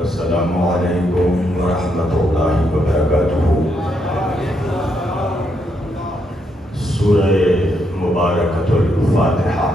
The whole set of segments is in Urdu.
السلام علیکم ورحمۃ اللہ وبرکاتہ۔ سورہ مبارکۃ الفاتحہ۔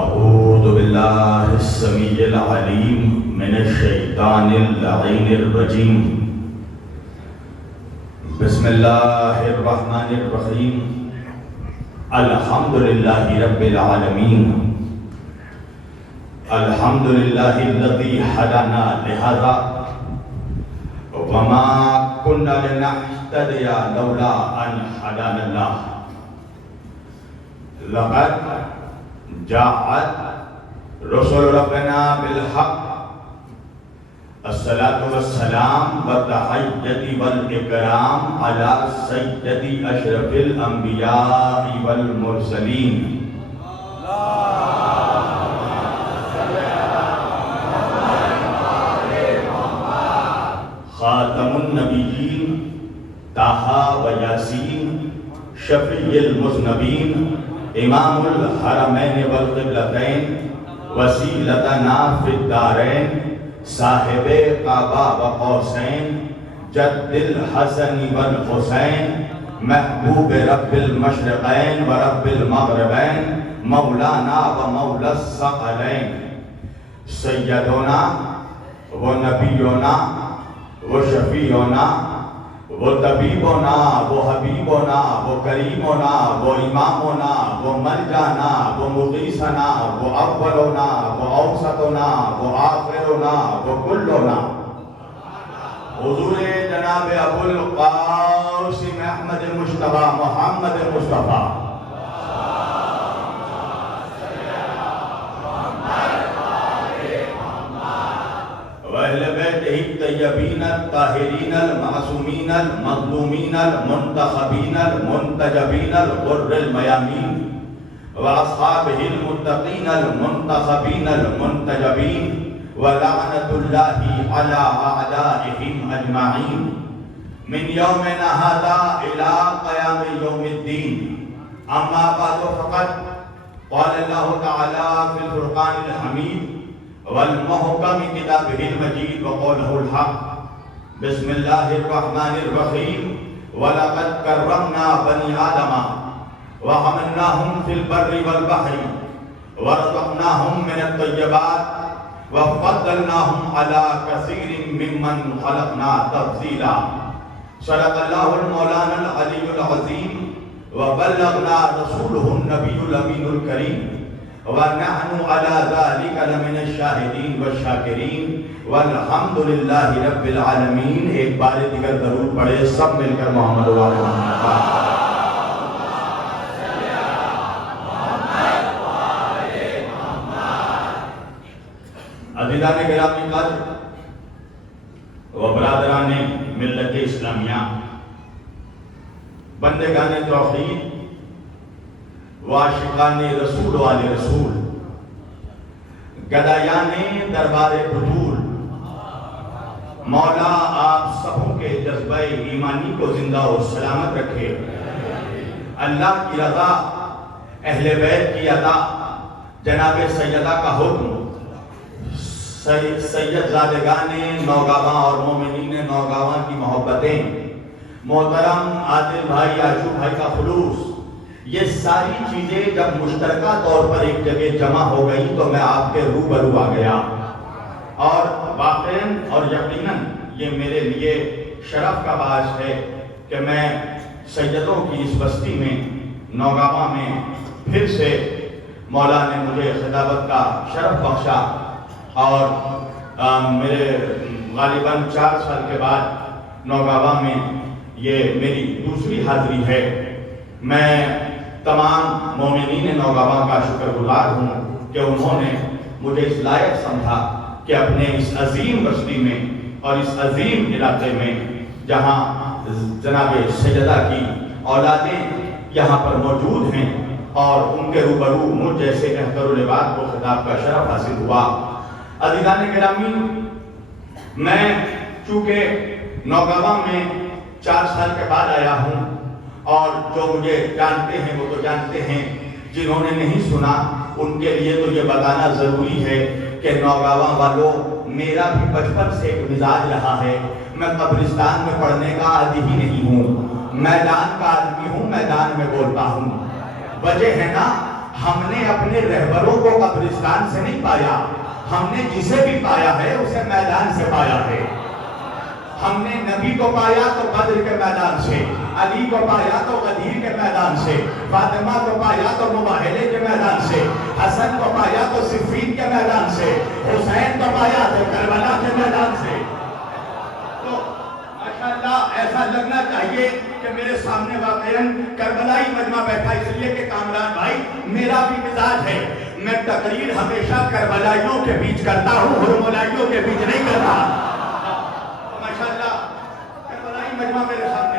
اعوذ باللہ السمیع العلیم من الشیطان اللعین الرجیم۔ بسم اللہ الرحمن الرحیم۔ الحمدللہ رب العالمین۔ الحمدللہ الذی ہدانا لہذا وما كنا لنهتدي لولا ان هدانا الله۔ لقد جاءت رسل ربنا بالحق۔ الصلاة والسلام والتحیۃ والاکرام علی سید اشرف الانبیاء والمرسلین۔ خاتم النبیین طٰہٰ و یاسین شفیع المذنبین امام الحرمین والقبلتین وسیلتنا فی الدارین صاحب قبا و قوسین جد الحسن والحسین محبوب رب المشرقین و رب المغربین مولانا و مولا الثقلین۔ سیدنا و نبینا وہ شفیعنا وہ طبیبنا وہ حبیبنا وہ کریمنا وہ امامنا وہ ملجانا وہ مغیثنا وہ اولنا وہ اوسطنا وہ آخرنا وہ کلنا حضور جناب ابو القاسم احمد مجتبیٰ محمد مصطفیٰ۔ وَأَهْلَ بَيْتِهِ الطَّيِّبِينَ الطَّاهِرِينَ الْمَعْصُومِينَ الْمَظْلُومِينَ الْمُنْتَخَبِينَ الْمُنْتَجَبِينَ الْغُرِّ الْمَيَامِينَ وَأَصْحَابِهِ الْمُتَّقِينَ الْمُنْتَخَبِينَ الْمُنْتَجَبِينَ وَلَعْنَةُ اللَّهِ عَلَىٰ أَعْدَائِهِمْ أَجْمَعِينَ مِنْ يَوْمِنَا هَٰذَا إِلَىٰ قِيَامِ يَوْمِ الدِّينِ۔ أَمَّا بَعْدُ فَقَدْ قَالَ اللَّهُ تَعَالَىٰ فِي الْفُرْقَانِ الْحَمِيدِ والمحکم کتابہ المجید وقولہ الحق۔ بسم اللہ الرحمن الرحیم۔ وَلَقَدْ كَرَّمْنَا بَنِي آدَمَ وَحَمَلْنَاهُمْ فِي الْبَرِّ وَالْبَحْرِ وَرَزَقْنَاهُمْ مِنَ الطَّيِّبَاتِ وَفَضَّلْنَاهُمْ عَلَىٰ كَثِيرٍ مِّمَّنْ خَلَقْنَا تَفْضِيلًا۔ صدق اللہ المولانا العلی العظیم وبلغنا رسولہ النبی الامین الکریم وَنَحْنُ عَلَىٰ ذَلِكَ لَمِنَ الشَّاهِدِينَ وَالشَّاكِرِينَ وَالْحَمْدُ لِلَّهِ رَبِّ الْعَالَمِينَ۔ ایک بار دیگر درود پڑھے سب مل کر محمد و آل محمد۔ عزیزان گرامی قدر و برادران ملت اسلامیہ، بندگان توحید و عاشقان رسول و آل رسول، گدایان دربار بطول، مولا آپ سبوں کے جذبہ ایمانی کو زندہ و سلامت رکھے۔ اللہ کی رضا، اہل بیت کی عطا، جناب سیدہ کا حکم، سید زادگان نوگاواں اور مومنین نوگاواں کی محبتیں، محترم عادل بھائی عاشق بھائی کا خلوص، یہ ساری چیزیں جب مشترکہ طور پر ایک جگہ جمع ہو گئی تو میں آپ کے روبرو آ گیا، اور واقعاً اور یقیناً یہ میرے لیے شرف کا باعث ہے کہ میں سیدوں کی اس بستی میں نوگاواں میں پھر سے مولا نے مجھے خطابت کا شرف بخشا اور میرے غالباً 4 سال کے بعد نوگاواں میں یہ میری دوسری حاضری ہے۔ میں تمام مومنین نوگاواں کا شکر گزار ہوں کہ انہوں نے مجھے اس لائق سمجھا کہ اپنے اس عظیم بستی میں اور اس عظیم علاقے میں جہاں جناب سیدہ کی اولادیں یہاں پر موجود ہیں اور ان کے روبرو مجھ جیسے احتر العباد کو خطاب کا شرف حاصل ہوا۔ عزیزان گرامی، میں چونکہ نوگاواں میں 4 سال کے بعد آیا ہوں اور جو مجھے جانتے ہیں وہ تو جانتے ہیں، جنہوں نے نہیں سنا ان کے لیے تو یہ بتانا ضروری ہے کہ نوگاواں والوں میرا بھی بچپن سے ایک مزاج رہا ہے، میں قبرستان میں پڑھنے کا عادی ہی نہیں ہوں، میدان کا آدمی ہوں، میدان میں بولتا ہوں۔ وجہ ہے نا، ہم نے اپنے رہبروں کو قبرستان سے نہیں پایا، ہم نے جسے بھی پایا ہے اسے میدان سے پایا ہے۔ ہم نے نبی کو پایا تو بدر کے میدان سے، علی کو پایا تو غدیر کے میدان سے، فاطمہ کو پایا تو مباہلے کے میدان سے، حسن کو پایا تو صفین کے میدان سے، حسین کو پایا تو کربلا کے میدان سے۔ تو ماشاءاللہ ایسا لگنا چاہیے کہ میرے سامنے واقعاً کربلائی مجمع بیٹھا، اس لیے کہ کامران بھائی میرا بھی مزاج ہے، میں تقریر ہمیشہ کربلائیوں کے بیچ کرتا ہوں، ہرملائیوں کے بیچ نہیں کرتا۔ ماشاءاللہ کربلائی مجمع میرے سامنے۔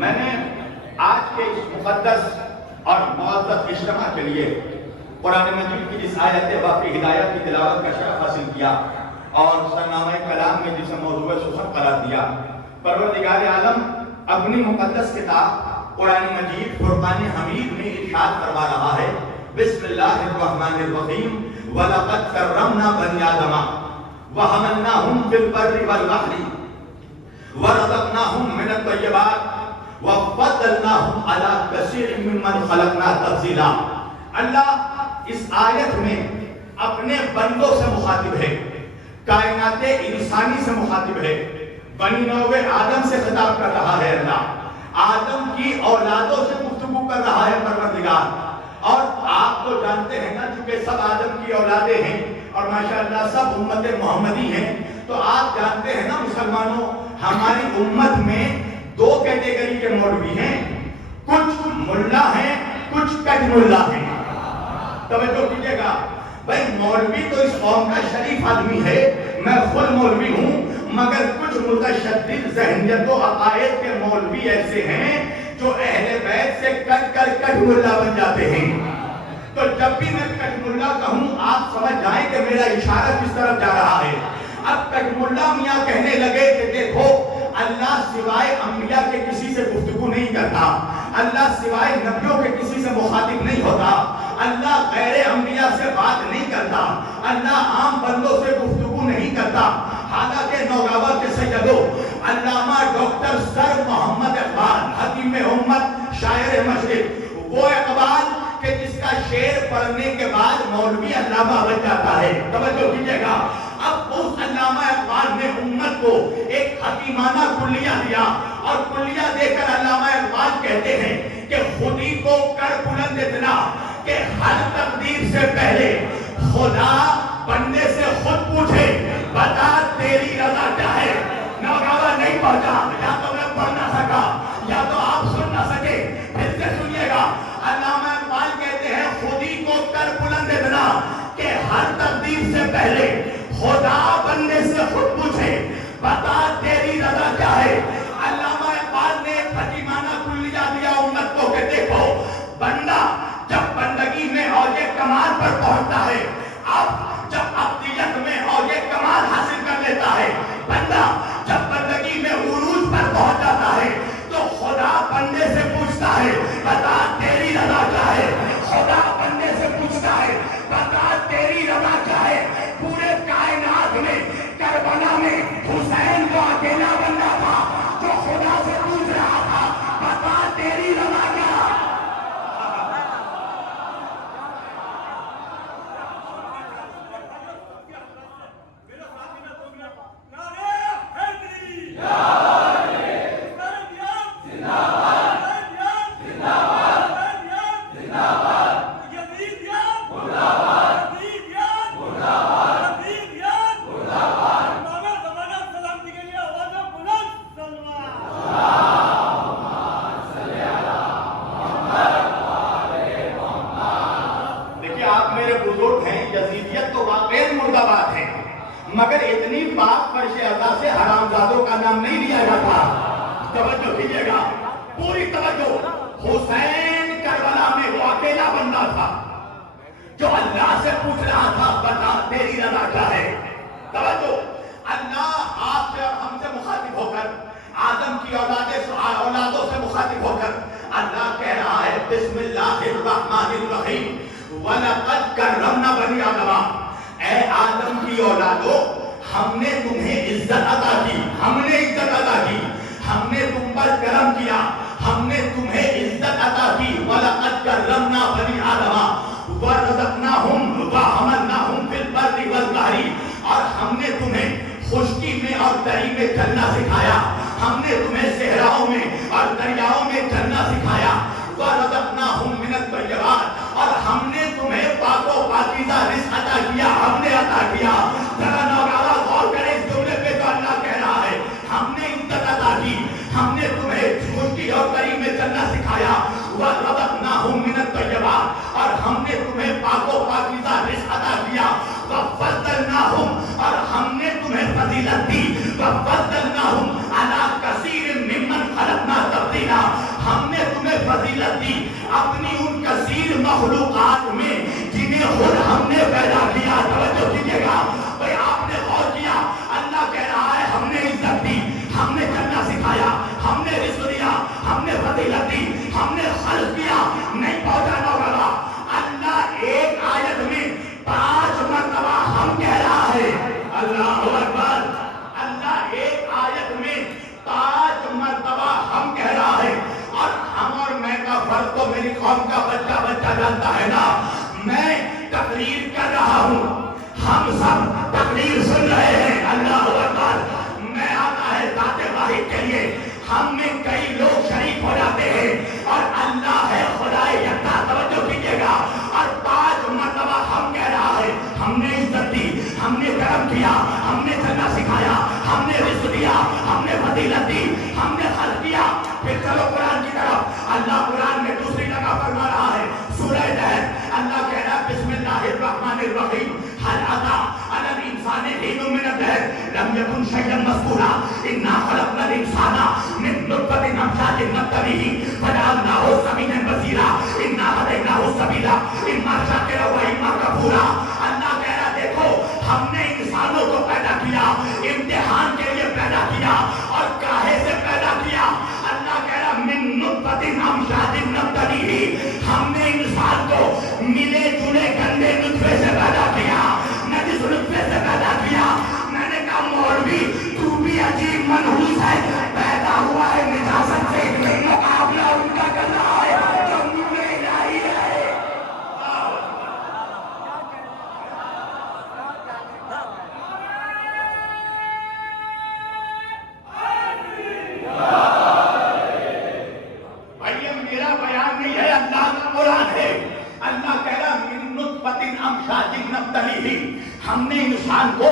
میں نے آج کے اس مقدس اور معزز اجتماع کے لیے قرآن مجید کی اس آیت باقی ہدایت کی تلاوت کا شرف حاصل کیا اور سرنامہ کلام میں جسے موضوع سخن قرار دیا۔ پروردگار عالم اپنی مقدس کتاب قرآن مجید فرقان حمید میں ارشاد فرما رہا ہے، بسم اللہ الرحمن الرحیم، وَلَقَدْ كَرَّمْنَا بَنِي آدَمَ وَحَمَلْنَاهُمْ فِي الْبَرِّ وَالْبَحْرِ وَرَزَقْنَاهُمْ مِنَ الطَّيِّبَاتِ وَفَضَّلْنَاهُمْ عَلَى كَثِيرٍ مِّمَّنْ خَلَقْنَا تَفْضِيلًا۔ اللہ اس آیت میں اپنے بندوں سے مخاطب ہے، کائنات انسانی سے مخاطب ہے، بنی نوع آدم سے خطاب کر رہا ہے۔ اللہ آدم کی اولادوں سے گفتگو کر رہا ہے پروردگار۔ اور آپ تو جانتے ہیں نا، چونکہ سب آدم کی اولادیں ہیں اور ماشاءاللہ سب امت محمدی ہیں، تو آپ جانتے ہیں نا مسلمانوں، ہماری امت میں 2 کیٹیگری کے مولوی ہیں، کچھ ملا ہیں، کچھ کٹ ملا ہیں۔ توجہ کیجئے گا بھائی، مولوی تو اس قوم کا شریف آدمی ہے، میں خود مولوی ہوں، مگر کچھ متشدد ذہنیت و عقائد کے مولوی ایسے ہیں جو اہل بیت سے کٹ ملا بن جاتے ہیں۔ تو جب بھی میں کٹ ملا کہوں آپ سمجھ جائیں کہ میرا اشارہ کس طرف جا رہا ہے۔ اب کٹ ملا میاں کہنے لگے کہ دیکھو اللہ سوائے انبیاء کے کسی سے گفتگو نہیں کرتا، اللہ سوائے نبیوں کے کسی سے مخاطب نہیں ہوتا، اللہ غیر انبیاء سے بات نہیں کرتا، اللہ عام بندوں سے گفتگو نہیں کرتا۔ حالانکہ نوگاواں کے سیدوں علامہ ڈاکٹر سر محمد اقبال، حکیم امت، شاعر مشرق، وہ اقبال کہ جس کا شعر پڑھنے کے بعد مولوی علامہ بن جاتا ہے۔ توجہ کیجئے گا، اب اس علامہ اقبال نے امت کو ایک حکیمانہ کلیہ دیا اور کلیہ دے کر علامہ اقبال کہتے ہیں کہ خودی کو کر بلند اتنا کہ ہر تقدیر سے پہلے خدا بندے سے خود پوچھے بتا تیری رضا کیا ہے۔ نوگاواں نہیں پہنچا، یا تو میں پڑھ نہ سکا یا تو آپ سن نہ سکے، پھر سے سنیے گا۔ علامہ اقبال کہتے ہیں خودی کو کر بلند اتنا کہ ہر تقدیر سے پہلے خدا بندے سے خود پوچھے بتا تیری رضا کیا ہے۔ علامہ اقبال نے ایک حکیمانہ کلیہ دیا امت کو کہ دیکھو بندہ جب بندگی میں اوج کمال پر پہنچتا ہے، اب جب ابدیت میں مگر اتنی پاک فرش عطا سے حرامزادوں کا نام نہیں لیا جاتا. توجہ کیجیے گا, پوری توجہ. حسین کربلا میں وہ اکیلا بندہ تھا جو اللہ سے پوچھ رہا تھا بتا تیری رضا کیا ہے. توجہ, اللہ آپ سے اور ہم سے مخاطب ہو کر, آدم کی اولادوں سے مخاطب ہو کر اللہ کہہ رہا ہے بسم اللہ الرحمن الرحیم وَلَقَدْ كَرَّمْنَا بَنِي آدَمَ. اے آدم کی اولادو, ہم نے تمہیں عزت عطا کی, ہم نے عزت عطا کی, ہم نے تم پر کرم کیا, ہم نے تمہیں عزت عطا کی. وَلَقَدْ كَرَّمْنَا بَنِي آدَمَ وَرَزَقْنَاهُمْ وَحَمَلْنَاهُمْ فِي الْبَرِّ وَالْبَحْرِ. اور ہم نے تمہیں خشکی میں اور دری میں چلنا سکھایا, ہم نے تمہیں صحراؤں میں اور دریاؤں میں چلنا سکھایا. وَرَزَقْنَاهُمْ مِنَ الطَّيِّبَاتِ. اور ہم نے تمہیں پاک و پاکیزہ رزق عطا کیا, ہم نے عطا کیا. ذرا نوجوان غور کریں اس جملے پہ جو اللہ کہہ رہا ہے, ہم نے عزت عطا کی, ہم نے تمہیں خشکی اور دری میں چلنا سکھایا. وَرَزَقْنَاهُمْ مِنَ الطَّيِّبَاتِ. اور ہم نے تمہیں پاک و پاکیزہ رزق عطا کیا. وَفَضَّلْنَاهُمْ. اور ہم نے تمہیں فضیلت دی. وَفَضَّلْنَاهُمْ عَلَى كَثِيرٍ مِّمَّنْ خَلَقْنَا تَفْضِيلًا. ہم نے تمہیں فضیلت دی اپنی ان کثیر مخلوقات میں جنہیں خود ہم نے پیدا کیا. توجہ کیجیے گا بھئی, آپ نے غور کیا, اللہ کہہ رہا ہے ہم نے عزت دی, ہم نے چلنا سکھایا, ہم نے رزق دیا, ہم نے فضیلت دی, ہم نے خلق کیا. نہیں پہنچانا ہوگا. اللہ ایک آیت میں 5 مرتبہ ہم کہہ رہا ہے. اللہ اکبر. اللہ ایک آیت میں 5 مرتبہ ہم کہہ رہا ہے. اور ہم اور میں کا فرق تو میری قوم کا بچہ جانتا ہے نا. میں تقریر کر رہا ہوں, ہم سب تقریر سن رہے ہیں. اللہ اکبر. میں آتا ہے ذات واحد کے لیے, ہم میں کئی لوگ شریک ہو جاتے ہیں اور اللہ ہے خدائے یکتا. توجہ کیجیے گا. اور 5 مرتبہ ہم کہہ رہا ہے ہم نے عزت دی, ہم نے کرم کیا, ہم نے چلنا سکھایا, ہم نے رزق دیا, ہم نے فضیلت دی, ہم نے خلق کیا. پھر چلو قرآن کی طرف. اللہ قرآن میں دوسری جگہ فرما رہا ہے سورہ دہر. اللہ کہہ رہا ہے بسم اللہ الرحمن الرحیم هل أتى على الإنسان حين من الدهر لم يكن شيئا مذكورا إنا خلقنا الإنسان من نطفة أمشاج نبتليه فجعلناه سميعا بصيرا إنا هديناه السبيل إما شاكرا وإما كفورا. اللہ کہہ رہا دیکھو ہم نے انسانوں کو پیدا کیا, امتحان کے لیے پیدا کیا. اور کاہے سے پیدا کیا؟ اللہ کہہ رہا من نطفة أمشاج نبتليه. ہم نے انسان کو ملے جلے گندے نطفے سے پیدا کیا, نجس نطفے سے پیدا کیا. میں نے کہا مولوی تو بھی عجیب منحوس ہے, پیدا ہوا ہے نجاست سے, مقابلہ ان کا کر رہا ہے جو نور الہی ہے. بھائی میرا بیان نہیں ہے, اللہ کا قرآن ہے. اللہ کہہ رہا من نطفۃ امشاج نبتلیہ. ہم نے انسان کو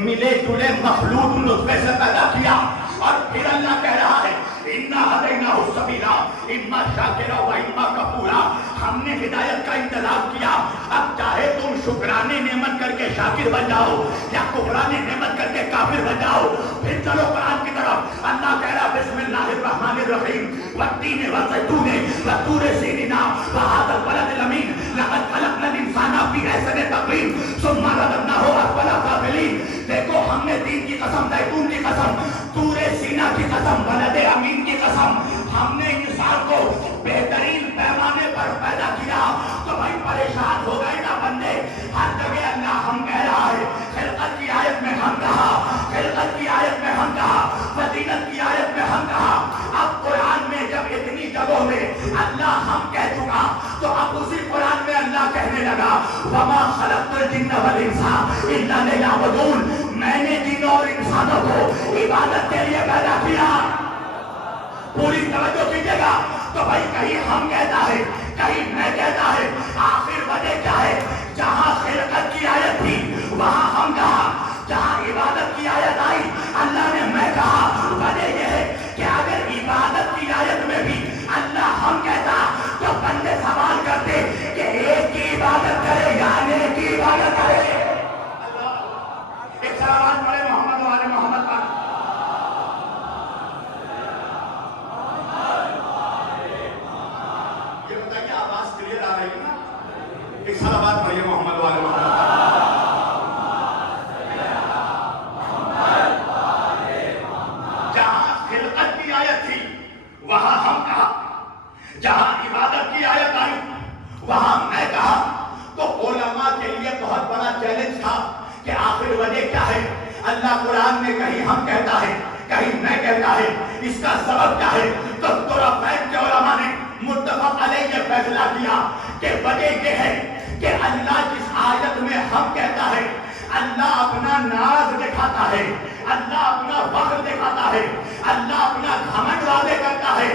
ملے جلے مخلوق نطفے سے پیدا کیا. اور پھر اللہ کہہ رہا ہے انا ہدیناہ السبیل اما شاکرا و اما کفورا. ہم نے ہدایت کا انتظام کیا. اب چاہے تم شکرانے نعمت کر کے شاکر بن جاؤ یا کفرانے نعمت کر کے کافر بن جاؤ. پھر چلو قرآن کی طرف. اللہ کہہ رہا بسم اللہ الرحمن الرحیم والتین والزیتون والطور سینین وہذا البلد الامین لقد خلقنا الانسان فی احسن تقویم ثم رددناہ اسفل سافلین. دیکھو ہم نے تین کی قسم, زیتون کی قسم, طور سینا کی قسم, بلد امین کی قسم, ہم نے انسان کو بہترین پیمانے پر پیدا کیا. تو بھائی پریشان ہو گئے نا بندے. ہر جگہ اللہ ہم کہہ رہا ہے, خلقت کی آیت میں ہم کہا, خلقت کی آیت میں ہم کہا, فضیلت کی آیت میں ہم کہا. اب قرآن میں جب اتنی جگہوں میں اللہ ہم کہہ چکا تو اب اسی قرآن میں اللہ کہنے لگا وما خلقت الجن والانس الا لیعبدون. میں نے جن اور انسانوں کو عبادت کے لیے پیدا کیا. پوری توجہ کیجیے گا. تو بھائی کہیں ہم کہتا ہے, کہیں میں کہتا ہے, آخر وجہ کیا ہے؟ جہاں خلقت کی آیت تھی وہاں ہم کہا, جہاں عبادت کی آیت آئی اللہ نے میں کہا. وجہ یہ ہے کہ اگر عبادت کی آیت میں بھی اللہ ہم کہتا تو بندے سوال کرتے کہ ایک کی عبادت کرے یا ایک کی عبادت کرے. ایک سوال ایک صلوات پڑھیے محمد والے محمد. جہاں خلقت کی آیت تھی وہاں ہم کہا، جہاں عبادت کی آیت آئی وہاں میں کہا. تو علماء کے لیے بہت بڑا چیلنج تھا کہ آخر وجہ کیا ہے. اللہ قرآن میں کہیں ہم کہتا ہے کہیں میں کہتا ہے، اس کا سبب کیا ہے؟ تو طرفین کے علماء نے متفق علیہ یہ فیصلہ کیا کہ وجہ یہ ہے کہ اللہ جس آیت میں ہم کہتا ہے اللہ اپنا ناز دکھاتا ہے، اللہ اپنا فخر دکھاتا ہے، اللہ اپنا گھمنڈ واضح کرتا ہے،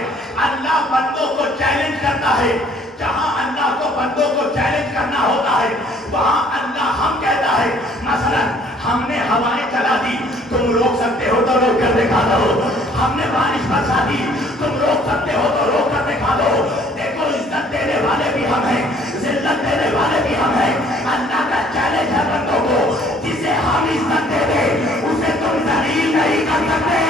اللہ بندوں کو چیلنج کرتا ہے. جہاں اللہ کو بندوں کو چیلنج کرنا ہوتا ہے وہاں اللہ ہم کہتا ہے. مثلا ہم نے ہوائیں چلا دی، تم روک سکتے ہو تو روک کر دکھا دو. ہم نے بارش برسا دی، تم روک سکتے ہو تو روک کر دکھا دو. دیکھو عزت دینے والے بھی ہم ہیں، ذلت دینے والے بھی ہم ہیں. اللہ کا چیلنج ہے بندوں کو، جسے ہم عزت دے دیں اسے تم ذلیل نہیں کر سکتے،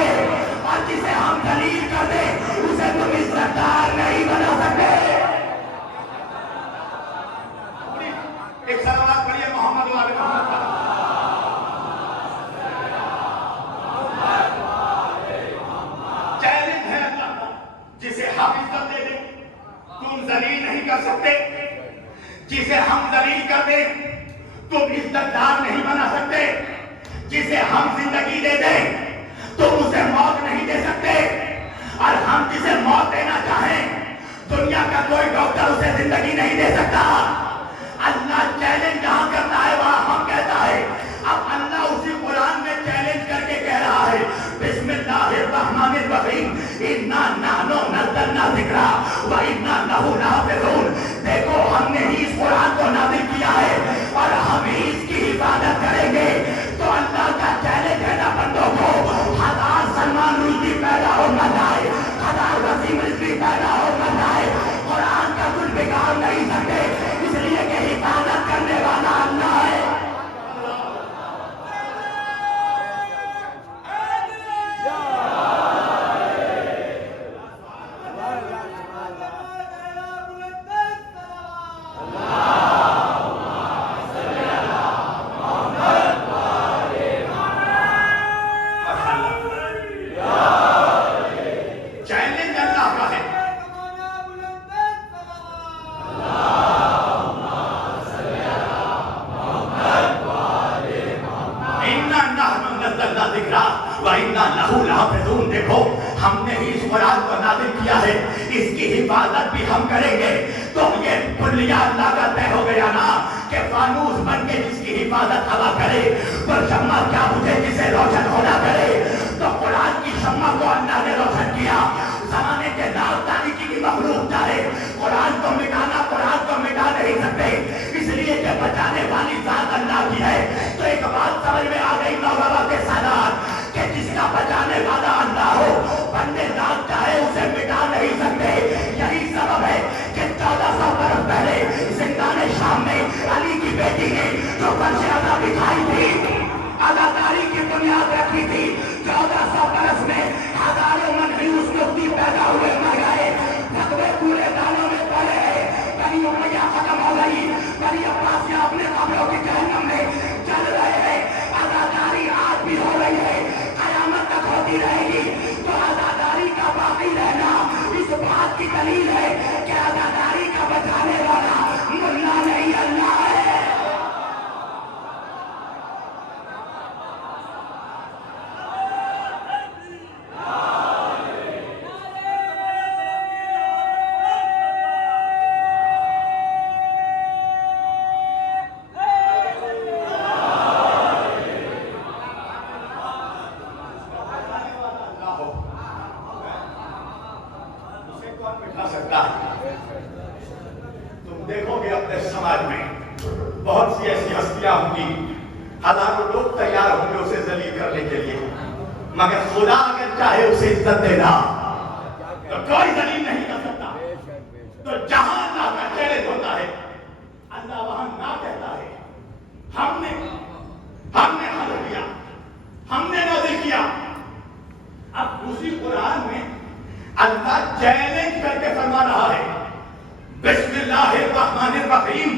اور جسے ہم ذلیل کر دیں اسے تم عزت دار نہیں بنا سکتے. ایک صلوات پڑھیے محمد والے محمد پر. چیلنج ہے اللہ کا، جسے ہم عزت دے دیں تم ذلیل نہیں کر سکتے، جسے ہم ذلیل کر دیں تم عزت دار نہیں بنا سکتے، جسے ہم زندگی دے دیں تم اسے موت نہیں دے سکتے، اور ہم جسے موت دینا چاہیں دنیا کا کوئی ڈاکٹر اسے زندگی نہیں دے سکتا. اللہ چیلنج جہاں کرتا ہے وہاں ہم کہتا ہے. اب اللہ اسی قرآن میں چیلنج کر کے کہہ رہا ہے بسم اللہ الرحمن الرحیم انا نحن نزلنا الذکر وانا لہ لحافظون. دیکھو ہم نے ہی اس قرآن کو نازل کیا ہے اور ہم ہی اس کی حفاظت کریں گے. تو اللہ کا چیلنج ہے نا بندوں کو، ہزار سلمان رشدی پیدا ہو نہ جائے، ہزار وسیم رشدی پیدا ہو نہ جائے، قرآن کا کچھ بگاڑ نہیں سکتے، اس لیے کہ حفاظت کرنے والا اللہ ہے. دیکھو ہم نے ہی اس قرآن کو نازل کیا ہے، اس کی حفاظت بھی ہم کریں گے. تو یہ کلیہ اللہ کا طے ہو گیا نا کہ فانوس بن کے جس کی حفاظت ہوا کرے وہ شمع کیا بجھے جسے روشن ہونا کرے. تو قرآن کی شمع کو اللہ نے روشن کیا. زمانے کے نام تاریخی کی مخلوق چاہے قرآن کو مٹانا، قرآن کو مٹا نہیں سکتے، اس لیے کہ بچانے والی ذات اللہ کی ہے. تو ایک بات سمجھ میں آ گئی نوجوان کے ساتھ کہ جس کا بچانے والا اللہ ہو بندے ذات چاہے اسے مٹا نہیں سکتے. یہی سبب ہے کہ 1400 برس پہلے زندان شام میں علی کی بیٹی نے جو فرش ادا بچھائی تھی، اداکاری کی بنیاد رکھی تھی، 1400 برس میں ہزاروں منحوس مفتی پیدا ہوئے مر گئے، فتوے پورے دانوں میں پڑے ہیں. بنی امیہ ختم ہو گئی، بنی عباسیہ اپنے قبروں کی جہنم میں چل رہے ہیں. اداکاری آج بھی ہو رہی ہے، قیامت تک ہوتی رہے گی. تو اداکاری کا باقی رہنا اس بات کی دلیل ہے کہ اداکاری کا بچانے والا ملا نہیں اللہ ہے. تم دیکھو گے اپنے سماج میں بہت سی ایسی ہستیاں ہوں گی، ہزاروں لوگ تیار ہوں گے اسے ذلیل کرنے کے لیے، مگر خدا اگر چاہے اسے عزت دینا تو کوئی ذلیل نہیں کر سکتا. تو جہاں اللہ کا چیلنج ہوتا ہے اللہ وہاں نہ کہتا ہے. ہم نے حل کیا، ہم نے نازل کیا. اب اسی قرآن میں اللہ چیلنج کر کے فرما رہا ہے بسم اللہ الرحمن الرحیم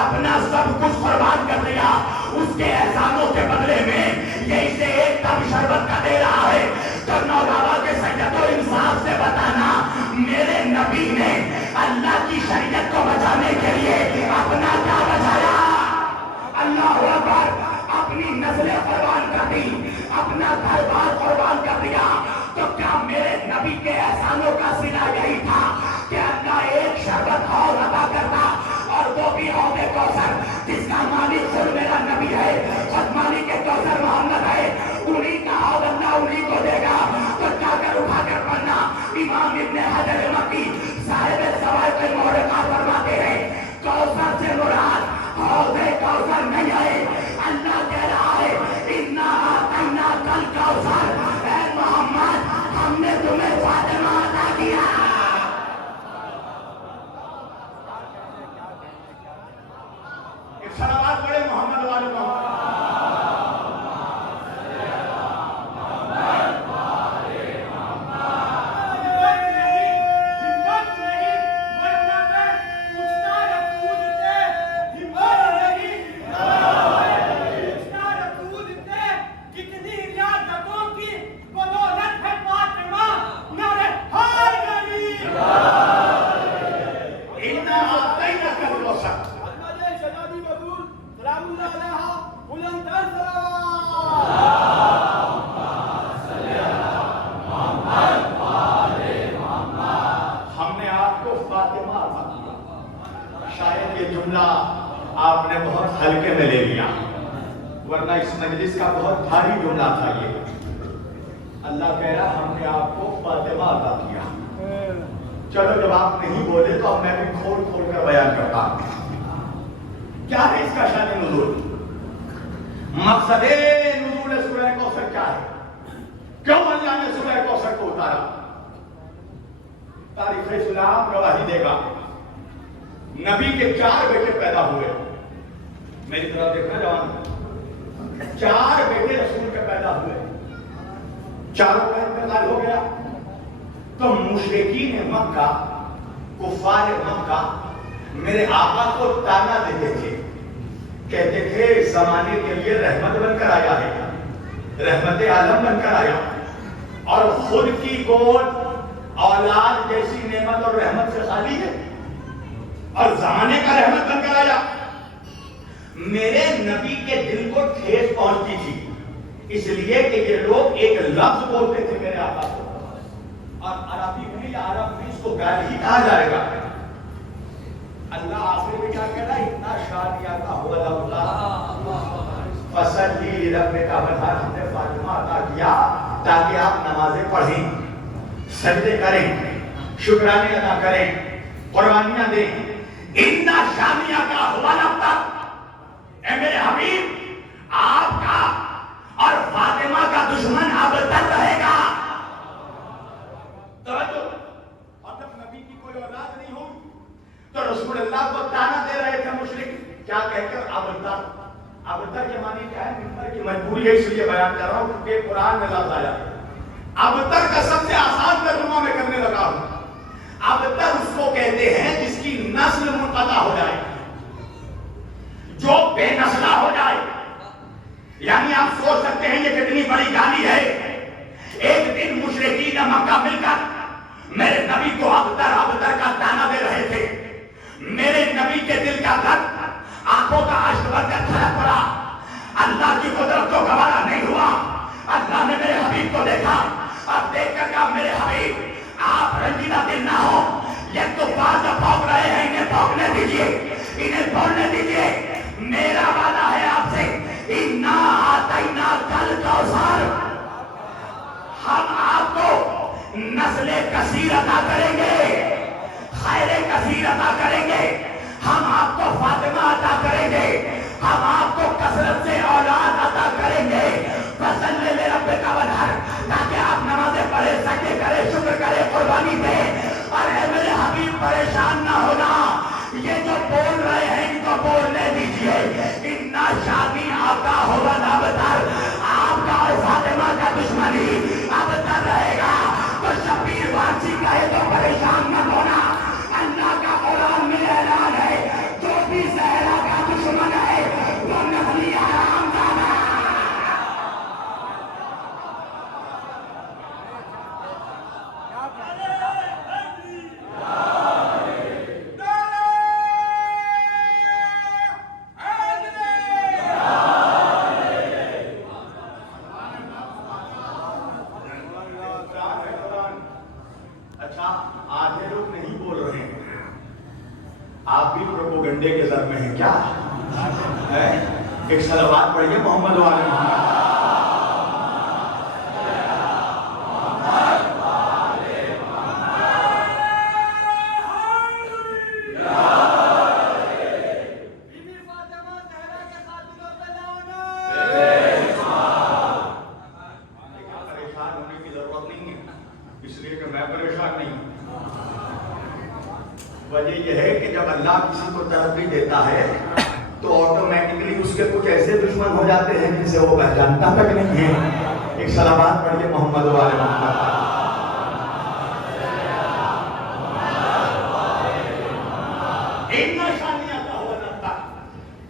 اپنا سب کچھ قربان کر دیا، اس کے احسانوں کے بدلے میں یہ اسے ایک تب شربت کا دے رہا ہے۔ تو نوجوان کے سید و انصاف سے بتانا، میرے نبی نے اللہ کی شریعت کو بچانے کے لیے اپنا کیا بچایا؟ اللہ اکبر، اپنی نسلیں قربان کر دی، اپنا گھر بار قربان کر دیا۔ تو کیا میرے نبی کے احسانوں کا صلہ یہی تھا کہ اللہ ایک شربت اور عطا کرتا، اور وہ بھی حوض کوثر جس کا مالک خود میرا نبی ہے، خود مالک کوثر محمد ہے، انہی کا حوض اللہ انہی کو دے گا۔ تو جا کر اٹھا کر پڑھنا، امام ابن حجر مکی صاحب ذوائق المحرقات فرماتے ہیں کوثر سے مراد حوض کوثر نہیں ہے، اللہ کہہ رہا ہے اِنَّا أَعْطَيْنَاكَ الْكَوْثَرَ، اے محمد ہم نے تمہیں فاطمہ عطا کیا۔ ایک صلوات پڑھے محمد والے محمد۔ شاید یہ جملہ آپ نے بہت ہلکے میں لے لیا، ورنہ اس مجلس کا بہت بھاری جملہ تھا یہ۔ اللہ کہہ رہا ہم نے آپ کو فاطمہ عطا کیا۔ چلو جب آپ نہیں بولے تو اب میں بھی کھول کھول کر بیان کرتا ہوں کیا ہے اس کا شان نزول، مقصد نزول سورہ کوثر کیا ہے، کیوں اللہ نے سورہ کوثر کو اتارا۔ تاریخ اسلام گواہی دے گا، نبی کے 4 بیٹے پیدا ہوئے، میری طرف دیکھنا جوان، 4 بیٹے رسول کے پیدا ہوئے، چاروں کا انتقال ہو گیا۔ تو مشرکین مکہ، کفار مکہ میرے آقا کو تانا دیتے تھے، کہتے تھے زمانے کے لیے رحمت بن کر آیا ہے، رحمت عالم بن کر آیا، اور خود کی گود اولاد جیسی نعمت اور رحمت سے خالی ہے، اور زمانے کا رحمت بن کر آیا۔ میرے نبی کے دل کو ٹھیس پہنچتی تھی، اس لیے کہ یہ لوگ ایک لفظ بولتے تھے میرے آقا کو، اور عربی میں یا عرب میں اس کو گال ہی کہا جائے گا۔ اللہ آخر میں کیا کہہ رہا ہے، اتنا شادیہ کا ہوا اللہ فصلی لربک وانحر، ہم نے فاطمہ عطا کیا تاکہ آپ نمازیں پڑھیں، سجدے کریں، شکرانے ادا کریں، قربانیاں دیں۔ اتنا شادیہ کا ہوا اے میرے حبیب، آپ کا اور فاطمہ کا دشمن اب تک رہے گا۔ توجہ، اور جب نبی کی کوئی اولاد نہیں ہوگی تو رسول اللہ کو تانا دے رہے تھے مشرک، کیا کہہ کر اب تک۔ اب تک کے معنی کیا ہے، ممبر کی مجبوری ہے اس لیے بیان کر رہا ہوں کیونکہ قرآن میں لفظ آیا۔ اب تک کا سب سے آسان ترجمہ میں کرنے لگا ہوں۔ اب تک اس کو کہتے ہیں جس کی نسل منقطع ہو جائے، جو بے نسلہ ہو جائے۔ یعنی آپ سوچ سکتے ہیں یہ کتنی بڑی گالی ہے۔ ایک دن مشرکین مکہ مل کر میرے نبی کو ابتر کا تانا دے رہے تھے۔ میرے نبی کے دل کا درد، آنکھوں کا اشک بن کر چھلک پڑا۔ اللہ کی قدرت کو گوارا نہیں ہوا۔ اللہ نے میرے حبیب کو دیکھا، اب دیکھ کر کہا میرے حبیب آپ رنجیدہ دل نہ ہو، یہ تو باز بھوک رہے ہیں، انہیں بھوکنے دیجئے، انہیں بولنے دیجئے۔ میرا وعدہ ہے آپ سے، اِنَّا أَعْطَيْنَاكَ الْكَوْثَرَ، ہم آپ کو نسل کثیر عطا کریں گے، خیر کثیر عطا کریں گے، ہم آپ کو فاطمہ عطا کریں گے، ہم آپ کو کثرت سے اولاد عطا کریں گے۔ فَصَلِّ لِرَبِّكَ وَانْحَرْ، تاکہ آپ نمازیں پڑھے، سجدے کرے، شکر کرے، قربانی دے۔ اور اے میرے حبیب پریشان نہ ہونا، یہ جو بول رہے ہیں ان کو بولنے دیجئے۔ اتنا شادی آپ کا ہوگا ابتر، آپ کا اور فاطمہ کا دشمنی ابتر رہے گا۔ تو شبیر وارسی کہے تو پریشان نہ ہونا، اللہ کا قرآن میں آدھے لوگ نہیں بول رہے ہیں، آپ بھی پروپوگنڈے کے زر میں ہیں کیا؟ ایک صلوات پڑھیے محمد والے محمد۔ پریشان ہونے کی ضرورت نہیں ہے، اس لیے کہ میں پریشان نہیں ہوں۔ وجہ یہ ہے کہ جب اللہ کسی کو ترقی دیتا ہے تو آٹومیٹکلی اس کے کچھ ایسے دشمن ہو جاتے ہیں جن سے وہ پہچانتا تک نہیں ہے۔ ایک صلوات پڑھیے محمد والے محمد۔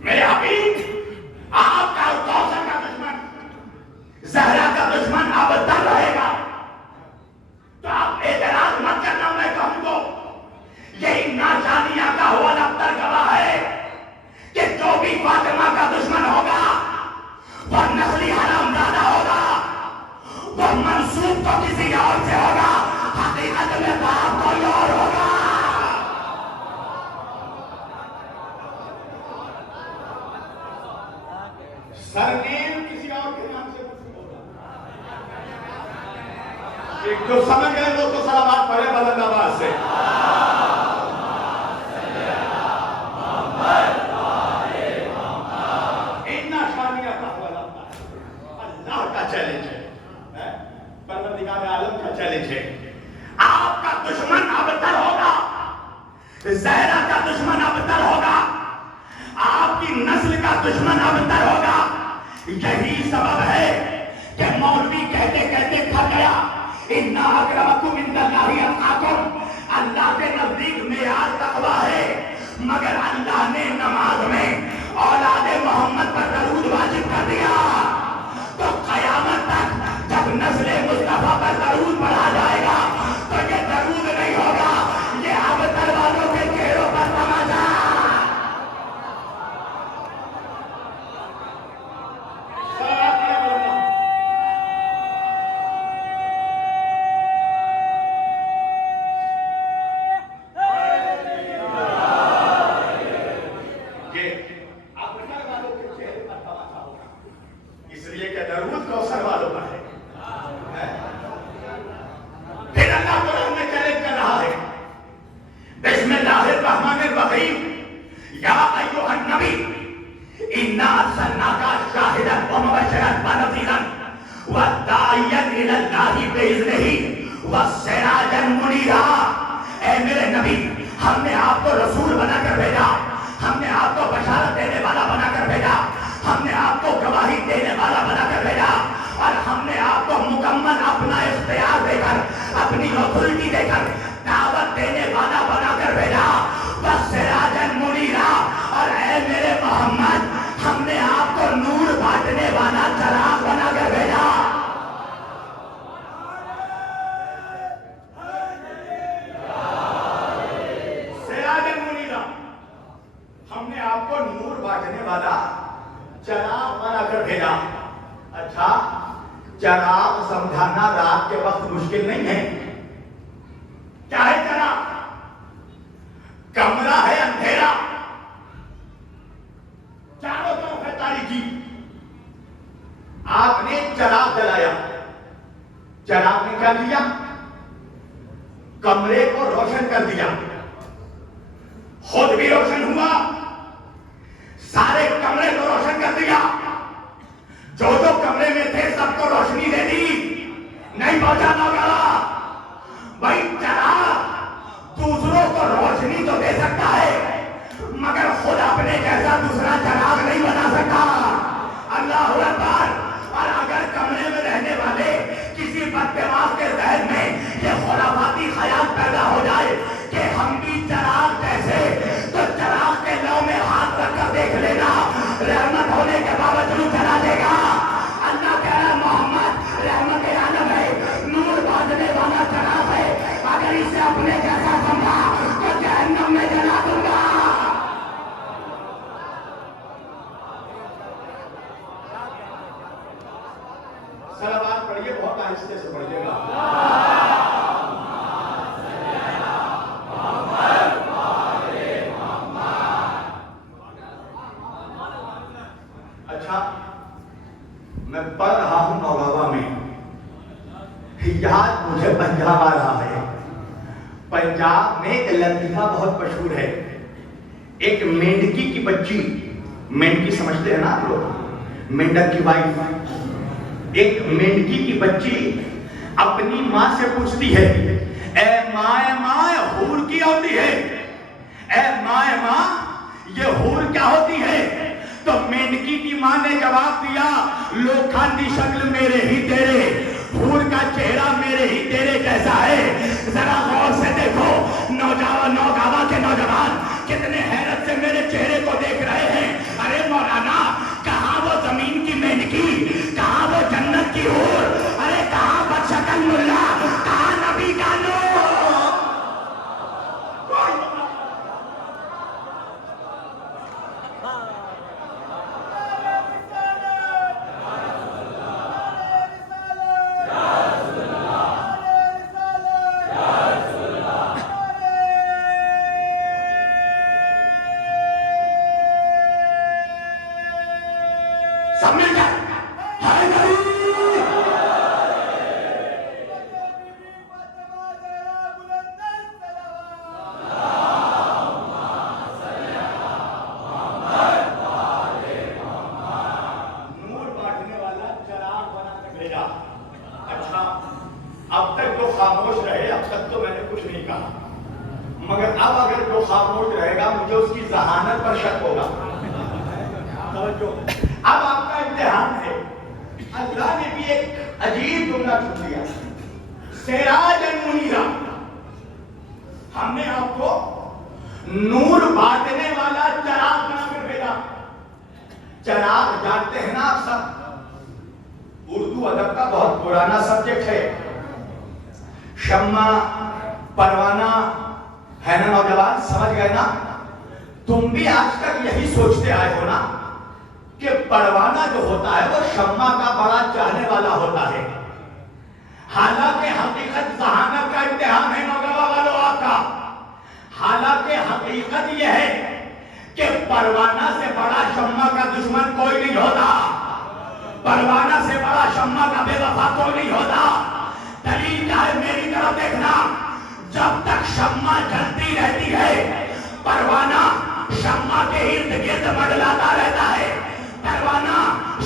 میرے حبیب، آپ کا اور کوثر کا دشمن، زہرا کا دشمن ابدر رہے گا، تو آپ اعتراض مت کرنا۔ میں کہوں تو یہی ناشانیہ کا ہوا ابتر گواہ ہے کہ جو بھی فاطمہ کا دشمن ہوگا وہ نسلی حرامزادہ ہوگا، وہ منسوب تو کسی اور سے ہوگا، حقیقت میں باپ کوئی اور ہوگا۔ سرنیم کسی اور کے نام سے کچھ ہوگا۔ ایک جو سمجھ گئے لوگ تو صلوات پڑھے بلند آواز سے۔ اللہ کا چیلنج ہے، پروردگار عالم کا چیلنج ہے۔ آپ کا دشمن ابتر ہوگا، زہرا کا دشمن ابتر ہوگا، آپ کی نسل کا دشمن ابتر ہوگا۔ یہی سبب ہے کہ مولوی کہتے کہتے تھک گیا، ان اکرمکم عند اللہ اتقاکم، اللہ کے نزدیک معیار تقویٰ ہے، مگر اللہ نے نماز میں اولاد محمد پر درود واجب کر دیا، تو قیامت تک جب نسل مصطفیٰ پر درود پڑھا جائے گا تو یہ درود نہیں ہوگا، یہ ابتر والوں کے چہروں پر تماشا۔ اس لیے کہ درود کوثر والوں کا ہے۔ پھر اللہ قرآن میں چیلنج کر رہا ہے، بسم اللہ الرحمن الرحیم، یا ایھا النبی انا ارسلناک شاہدا ومبشرا ونذیرا وداعیا الی اللہ باذنہ وسراجا منیرا۔ اے میرے نبی، ہم نے آپ کو رسول بنا کر بھیجا، ہم نے آپ کو بشارت دینے والا بنا کر بھیجا، ہم نے آپ کو گواہی دینے والا بنا کر بھیجا، اور ہم نے آپ کو مکمل اپنا اختیار دے کر، اپنی اتھارٹی دے کر دعوت دینے والا بنا کر بھیجا۔ بس سراجن منیرا، اور اے میرے محمد، ہم نے آپ کو نور بانٹنے والا چراغ بنا کر بھیجا۔ سراجن منیرا، ہم نے آپ کو نور بانٹنے والا چراغ بنا کر بھیجا۔ اچھا، چراغ سمجھانا رات کے وقت مشکل نہیں ہے۔ کیا ہے چراغ؟ کمرہ ہے اندھیرا، چاروں طرف ہے تاریکی، آپ نے چراغ جلایا، چراغ نے کیا کیا؟ کمرے کو روشن کر دیا، خود بھی روشن ہوا، سارے کمرے کو روشن کر دیا، جو جو کمرے میں تھے سب کو روشنی دے دی، نہیں پہنچانا گیا۔ بھائی چراغ دوسروں کو روشنی تو دے سکتا ہے، مگر خود اپنے جیسا دوسرا چراغ نہیں بنا سکتا۔ اللہ اکبر۔ اور اگر کمرے میں رہنے والے کسی بددماغ کے ذہن میں یہ خرافاتی خیال پیدا ہو جائے کہ ہم بھی چراغ جیسے، تو چراغ کے لو میں ہاتھ رکھ کر دیکھ لینا، رحمت ہونے کے باوجود جلا دے گا۔ اللہ کہہ رہا محمد رحمت عالم ہے، نور بانٹنے والا چراغ ہے، اگر اسے اپنے جیسا سمجھا تو جہنم میں جلا پنجاب میں ایک لطیفہ بہت مشہور ہے. ایک مینڈکی کی بچی, مینڈکی سمجھتے ہیں نا آپ لوگ, مینڈک کی وائف, ایک مینڈکی کی بچی اپنی ماں سے پوچھتی ہے, اے ماں حور کی ہوتی ہے, اے ماں یہ حور کیا ہوتی ہے؟ تو مینڈکی کی ماں نے جواب دیا, لوکھان کی شکل میرے ہی تیرے, حور کا چہرہ میرے ہی تیرے جیسا ہے. ذرا غور سے دیکھو, نوگاوا کے نوجوان کتنے حیرت سے میرے چہرے کو دیکھ رہے ہیں. ارے مولانا, کہاں وہ زمین کی مینڈکی, کہاں وہ جنت کی حور, ارے کہاں بدشکل ملا, کہاں نبی کا نور. سب مل کر نور بانٹنے والا چراغ بنا کر بھیجا. اچھا, اب تک جو خاموش رہے, اب تک تو میں نے کچھ نہیں کہا, مگر اب اگر جو خاموش رہے گا مجھے اس کی ذہانت پر شک ہوگا. اب آپ کا امتحان ہے. اللہ نے بھی ایک عجیب جملہ چن لیا, سراجا منیرا. ہم نے آپ کو نور بانٹنے والا چراغ بنا کر بھیجا. چراغ جانتے ہیں نا آپ سب, اردو ادب کا بہت پرانا سبجیکٹ ہے. شمع, پروانہ ہے نا نوجوان, سمجھ گئے نا؟ تم بھی آج تک یہی سوچتے آئے ہو نا کہ پروانہ جو ہوتا ہے وہ شمع کا بڑا چاہنے والا ہوتا ہے. حالانکہ حقیقت ذہانت کا امتحان ہے نوجوان والوں آپ کا. حالانکہ حقیقت یہ ہے کہ پروانہ سے بڑا شمع کا دشمن کوئی نہیں ہوتا, پروانہ سے بڑا شمع کا بے وفا کوئی نہیں ہوتا. دلیل کیا ہے میری طرف دیکھنا, جب تک شمع جلتی رہتی ہے پروانہ شمع کے ارد گرد منڈلاتا رہتا ہے, پروانہ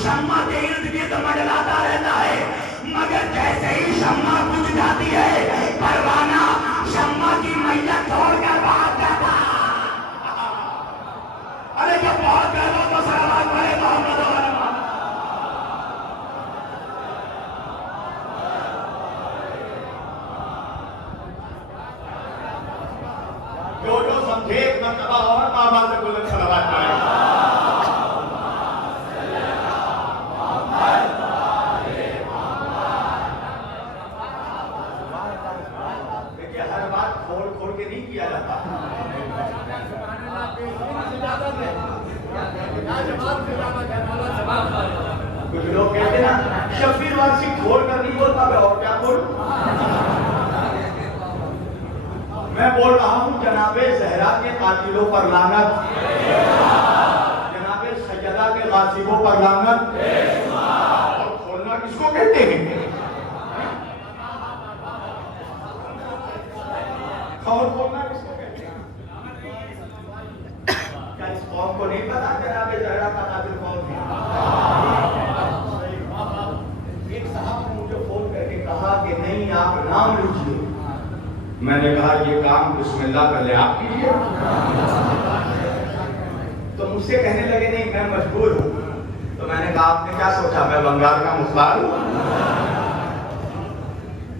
شمع کے ارد گرد منڈلاتا رہتا ہے. مگر جیسے ہی شمع بجھ جاتی ہے پروانہ شمع کی میت چھوڑ کر بھاگ جاتا. ارے جب بہت گئے تو سلامات پڑھے محمد علیہ جو سمجھے ایک مرتبہ اور بابا سے بلند صلوات پڑھے. دیکھیے ہر بات کھول کھول کے نہیں کیا جاتا. کچھ لوگ کہتے ہیں نا شبیر وارسی کھول کر نہیں بولتا, میں اور کیا بولوں. میں بول رہا ہوں جناب زہرا کے قاتلوں پر لعنت, جناب سیدہ کے غاصبوں پر لعنت. اور کھولنا کس کو کہتے ہیں؟ اور کھولنا کس کو کہتے ہیں؟ کیا اس قوم کو نہیں پتا جناب زہرا کا قاتل کون ہے؟ ایک صاحب نے مجھے فون کر کے کہا کہ نہیں آپ نام لیجیے. میں نے کہا یہ کام بسم اللہ پہلے آپ کیجیے. تو مجھ سے کہنے لگے نہیں میں مجبور ہوں. تو میں نے کہا آپ نے کیا سوچا میں بنگال کا مختار ہوں؟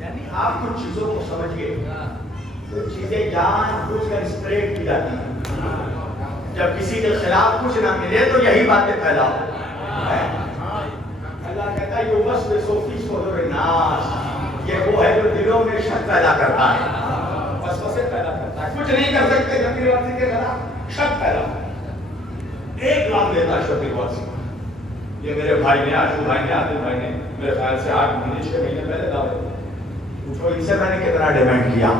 یعنی آپ کچھ چیزوں کو سمجھیے, کچھ چیزیں جان بوجھ کر اسپریڈ کی جاتی ہیں. جب کسی کے خلاف کچھ نہ ملے تو یہی باتیں پھیلاؤ. اللہ کہتا ہے یوسوسو فی صدور الناس, یہ وہ ہے جو دلوں میں شک پیدا کرتا ہے, وسوسے پیدا کرتا ہے. کچھ نہیں کر سکتے شبیر وارسی کے خلاف, شک پیدا. ایک لاکھ دیتا شبیر وارسی. یہ میرے بھائی نے, آشو بھائی نے, عادل بھائی نے میرے خیال سے 8 مہینے 6 مہینے پہلے دعوت. پوچھو ان سے میں نے کتنا ڈیمانڈ کیا.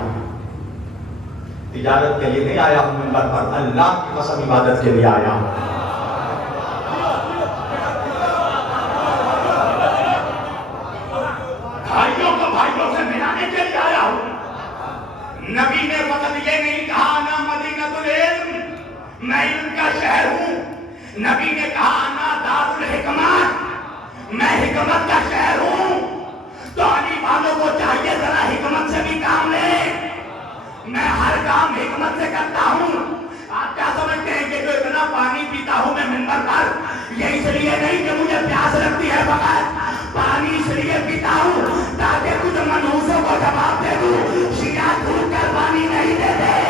تجارت کے لیے نہیں آیا ہوں منبر پر, اللہ کی قسم عبادت کے لیے آیا ہوں. بھائیوں کو بھائیوں سے ملانے کے لیے آیا ہوں. نبی نے وقت نبی نے کہا انا دار الحکمت، میں حکمت کا شہر ہوں. تو علی والوں کو چاہیے ذرا حکمت سے بھی کام لے. میں ہر کام حکمت سے کرتا ہوں. آپ کیا سمجھتے ہیں کہ جو اتنا پانی پیتا ہوں میں منبر پر، یہ اس لیے نہیں کہ مجھے پیاس لگتی ہے، فقط پانی اس لیے پیتا ہوں تاکہ کچھ منحوسوں کو جواب دے دوں. شیعہ ڈھونڈ کر پانی نہیں دیتے.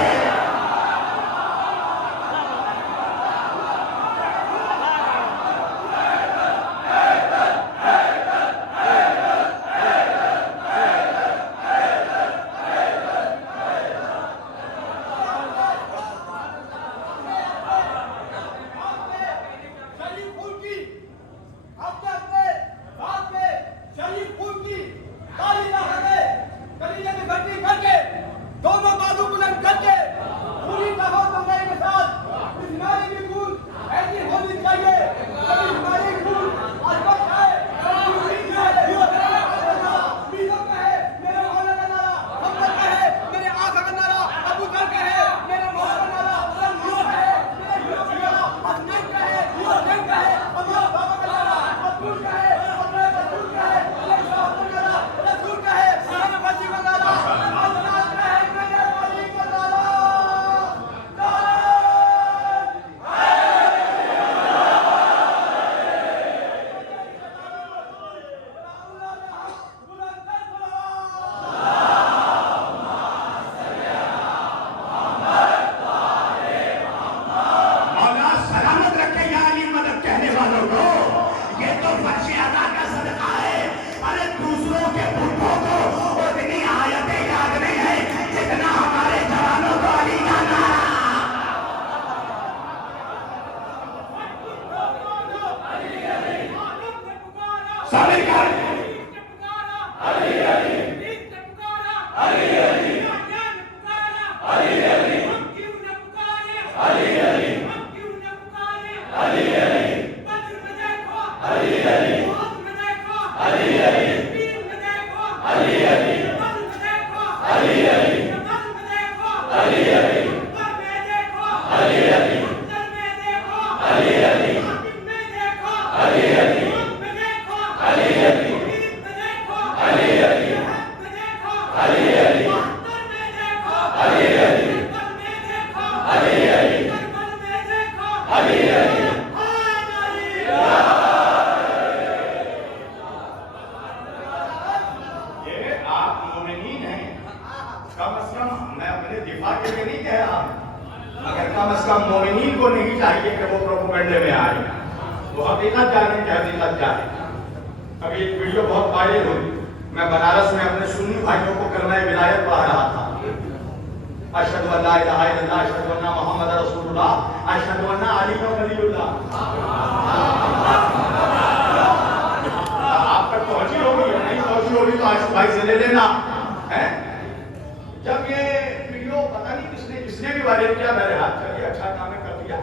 جب یہ ویڈیو پتہ نہیں کس نے بھی وائرل کیا، میرے ہاتھ چلیے اچھا کام ہے کر دیا.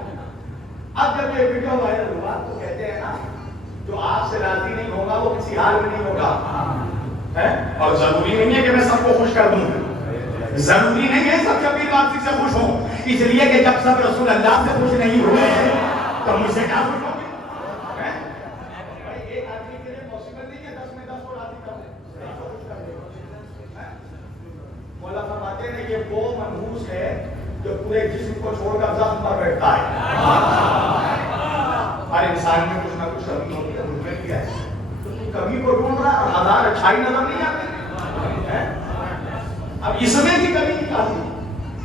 اب جب یہ ویڈیو وائرل ہوا تو کہتے ہیں نا جو آپ سے راضی نہیں ہوگا وہ کسی حال میں نہیں ہوگا. اور ضروری نہیں ہے کہ میں سب کو خوش کر دوں، ضروری نہیں ہے سب شبیر واپسی سے خوش ہوں، اس لیے کہ جب سب رسول اللہ سے خوش نہیں ہوئے تو مجھ سے کیا خوش ہوں گے؟ ایک آدمی کے لیے پاسبل نہیں ہے 10 میں 10 کو راضی کر دیں. مولا فرماتے ہیں یہ وہ منحوس ہے جو پورے جسم کو چھوڑ کر زخم پر بیٹھتا ہے. ہر انسان میں کچھ نہ کچھ کمی ہوتی ہے، مجھ میں بھی ہے. کمی کو ڈھونڈ رہا اور ہزار اچھائی نظر نہیں آتی. اب اس میں بھی کمی نکالی،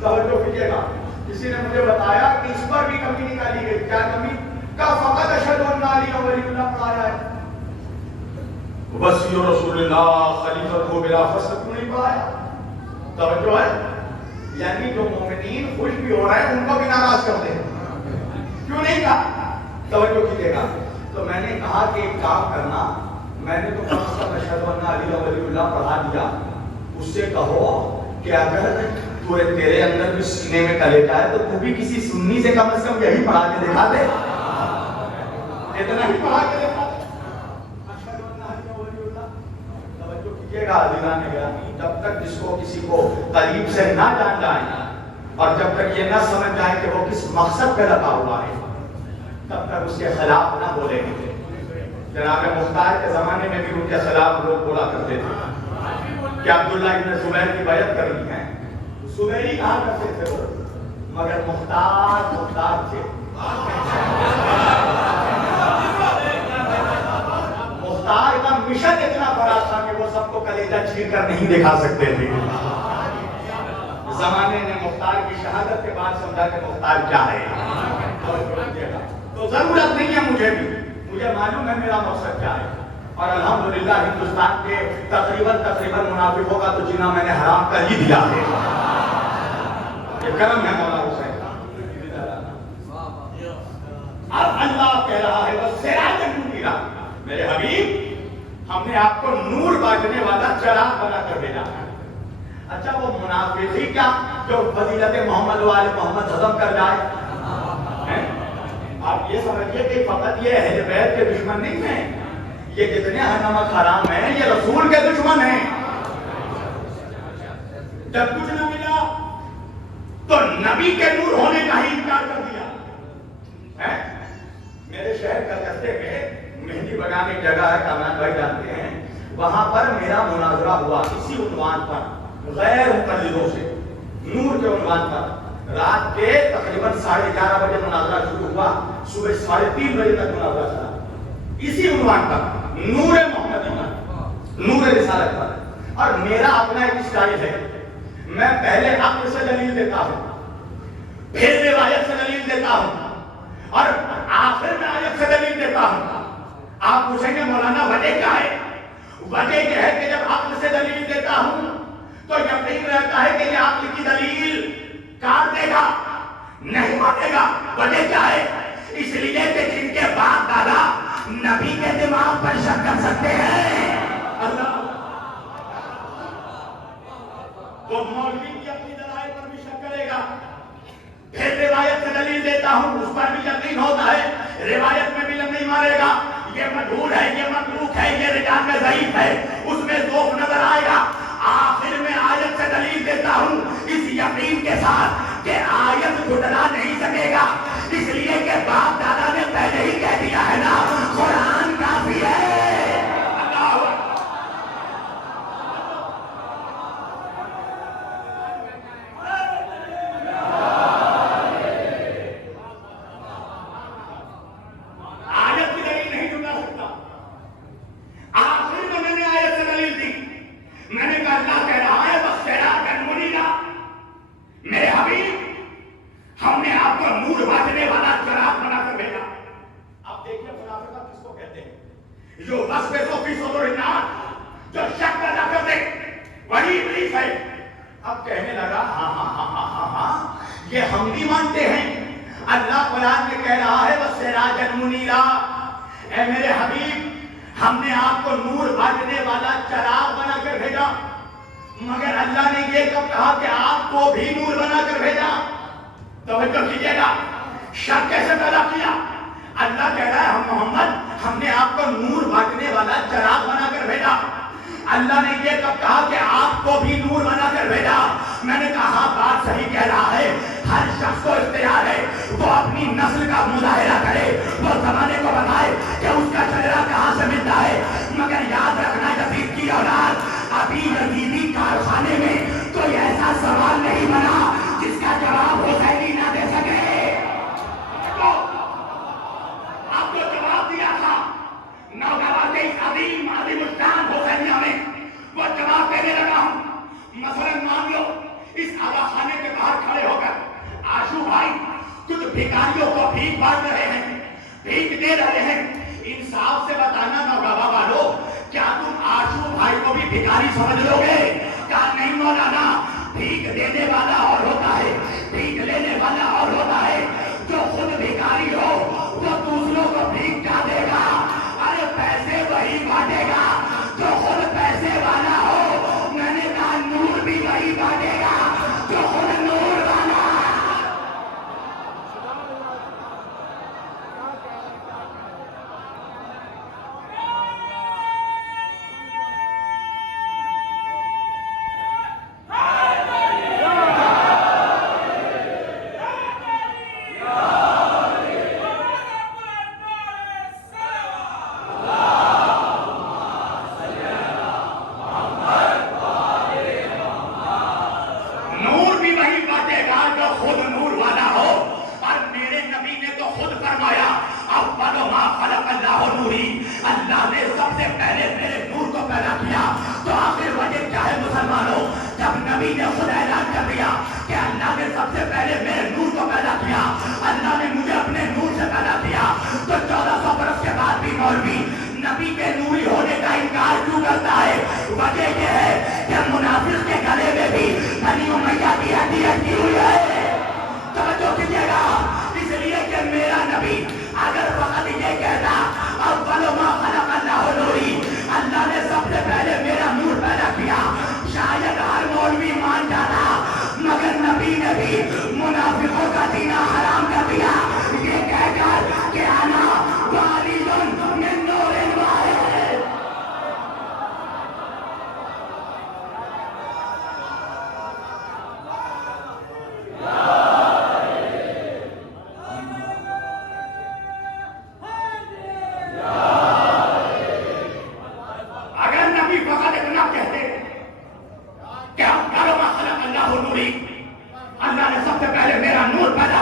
توجہ کیجیے گا. کسی نے مجھے بتایا کہ اس پر بھی کمی نکالی گئی. کیا کمی؟ کا فقط اشہد ان لا الہ الا اللہ پڑھایا ہے، وصی رسول اللہ خلیفۃ کو بلا فسق کیوں نہیں پڑھایا؟ توجہ ہے، یعنی جو مومنین خوش بھی ہو رہے ہیں ان کو بھی ناراض کرتے ہیں. کیوں نہیں کہا؟ توجہ کیجیے گا. تو میں نے کہا کہ ایک کام کرنا، میں نے تو کم از کم اشہد ان لا الہ الا اللہ پڑھا دیا. اس سے کہو کہ اگر تیرے اندر بھی سینے میں کلیجہ ہے تو تو بھی کسی سنی سے کم از کم یہی پڑھا کے دکھا دے، اتنا ہی پڑھا کے دکھا دے. اشہد ان لا الہ الا اللہ. توجہ کیجیے گا عزیزان گرامی، جب تک جس کو کسی کو قریب سے نہ جان جائیں اور جب تک یہ نہ سمجھ جائیں کہ وہ کس مقصد پہ لگا ہوا ہے، تب تک اس کے خلاف نہ بولیں گے. جناب مختار کے زمانے میں بھی ان کے خلاف لوگ بولا کرتے تھے کہ عبداللہ ابن زبیر کی بیعت کرنی ہے. زبیری کہا کرتے تھے وہ، مگر مختار تھے. مختار کا مشن اتنا بڑا تھا کہ وہ سب کو کلیجہ چیر کر نہیں دکھا سکتے تھے. زمانے نے مختار کی شہادت کے بعد سمجھا کہ مختار کیا ہے. تو ضرورت نہیں ہے مجھے بھی، مجھے معلوم ہے میرا مقصد کیا ہے. اور الحمدللہ ہندوستان کے تقریباً منافقوں کا تو جینا میں نے حرام کر ہی دیا ہے. یہ کرم ہے مولا حسین. اب اللہ کہہ رہا ہے بس سراجا منیرا، میرے حبیب ہم نے آپ کو نور بانٹنے والا چراغ بنا کر بھیجا ہے. اچھا وہ منافقی کیا جو فضیلت محمد و آل محمد ہضم کر جائے؟ آپ یہ سمجھیے کہ فقط یہ اہل بیت کے دشمن نہیں ہیں، یہ جتنے نمک حرام ہیں یہ رسول کے دشمن ہیں. جب کچھ نہ ملا تو نبی کے نور ہونے کا ہی انکار کر دیا. میرے شہر کلکتے میں مہندی بگان ایک جگہ ہے، کامران بھائی جانتے ہیں، وہاں پر میرا مناظرہ ہوا اسی عنوان پر، غیر مقلدوں سے، نور کے عنوان پر. رات کے تقریباً 11:30 بجے مناظرہ شروع ہوا، صبح 3:30 بجے تک مناظرہ چلا اسی عنوان پر، نور محمدی پر، نور رسالت پر. اور میرا اپنا ایک اسٹائل ہے، میں پہلے عقل سے دلیل دیتا ہوں، پھر روایت سے دلیل دیتا ہوں، اور آخر میں آیت سے دلیل دیتا ہوں. آپ پوچھیں گے مولانا وجہ کیا ہے؟ وجہ یہ ہے کہ جب عقل سے دلیل دیتا ہوں تو یقین رہتا ہے کہ یہ عقل کی دلیل کاٹ دے گا، نہیں مانے گا. وجہ کیا ہے؟ اس لیے کہ جن کے باپ دادا نبی کے دماغ پر شک کر سکتے ہیں، اللہ وہ مولوی کی اپنی دلائل پر بھی شک کرے گا. پھر روایت سے دلیل دیتا ہوں، اس پر بھی یقین ہوتا ہے، روایت میں بھی نہیں مارے گا، یہ مجہول ہے، یہ متروک ہے، یہ رجال میں ضعیف ہے، اس میں ذوق نظر آئے گا. آخر میں آیت سے دلیل دیتا ہوں اس یقین کے ساتھ کہ آیت جھٹلا نہیں سکے گا، اس لیے کہ باپ دادا نے پہلے ہی کہہ دیا ہے نا قرآن کافی ہے. اب کہنے لگا ہاں یہ ہم بھی مانتے ہیں. اللہ قرآن میں کہہ رہا ہے وَسِرَاجًا مُنِيرًا، اے میرے حبیب ہم نے آپ کو نور بانٹنے والا چراغ بنا کر بھیجا. مگر اللہ نے یہ کب کہا کہ آپ کو بھی نور بنا کر بھیجا؟ توجہ کیجیے گا، شک کیسے پیدا کیا؟ اللہ کہہ رہا ہے محمد ہم نے آپ کو نور بانٹنے والا چراغ بنا کر بھیجا. اللہ نے یہ کب کہا کہ آپ کو بھی نور بنا کر بھیجا؟ میں نے کہا بات صحیح کہہ رہا ہے. ہر شخص کو اختیار ہے وہ اپنی نسل کا مظاہرہ کرے، وہ زمانے کو بتائے کہ اس کا چہرہ کہاں سے ملتا ہے. مگر یاد رکھنا یزید کی اولاد، ابھی یزیدی کارخانے میں کوئی ایسا سوال نہیں بنا جس کا جواب حسینی نہ دے سکے. آپ کو جواب دیا تھا نوجوان کے اس عظیم الشان حسینیہ میں، وہ جواب دینے لگا ہوں. مثلاً مان لو اس آغا خانے کے باہر کھڑے ہو کر آشو بھائی کچھ بھکاریوں کو بھیک بانٹ رہے ہیں، بھیک دے رہے ہیں. انصاف سے بتانا نوجوان والو، کیا تم آشو بھائی کو بھی بھکاری سمجھ لو گے؟ کہا نہیں مولانا، بھیک دینے والا اور ہوتا ہے، بھیک لینے والا اور ہوتا ہے. جو خود بھکاری ہو وہ دوسروں کو بھیک کیا دے گا؟ ارے پیسے وہی بانٹے گا جو خود پیسے والا ہو. میں نے کہا نور بھی وہی بانٹے گا جو خود نور والا.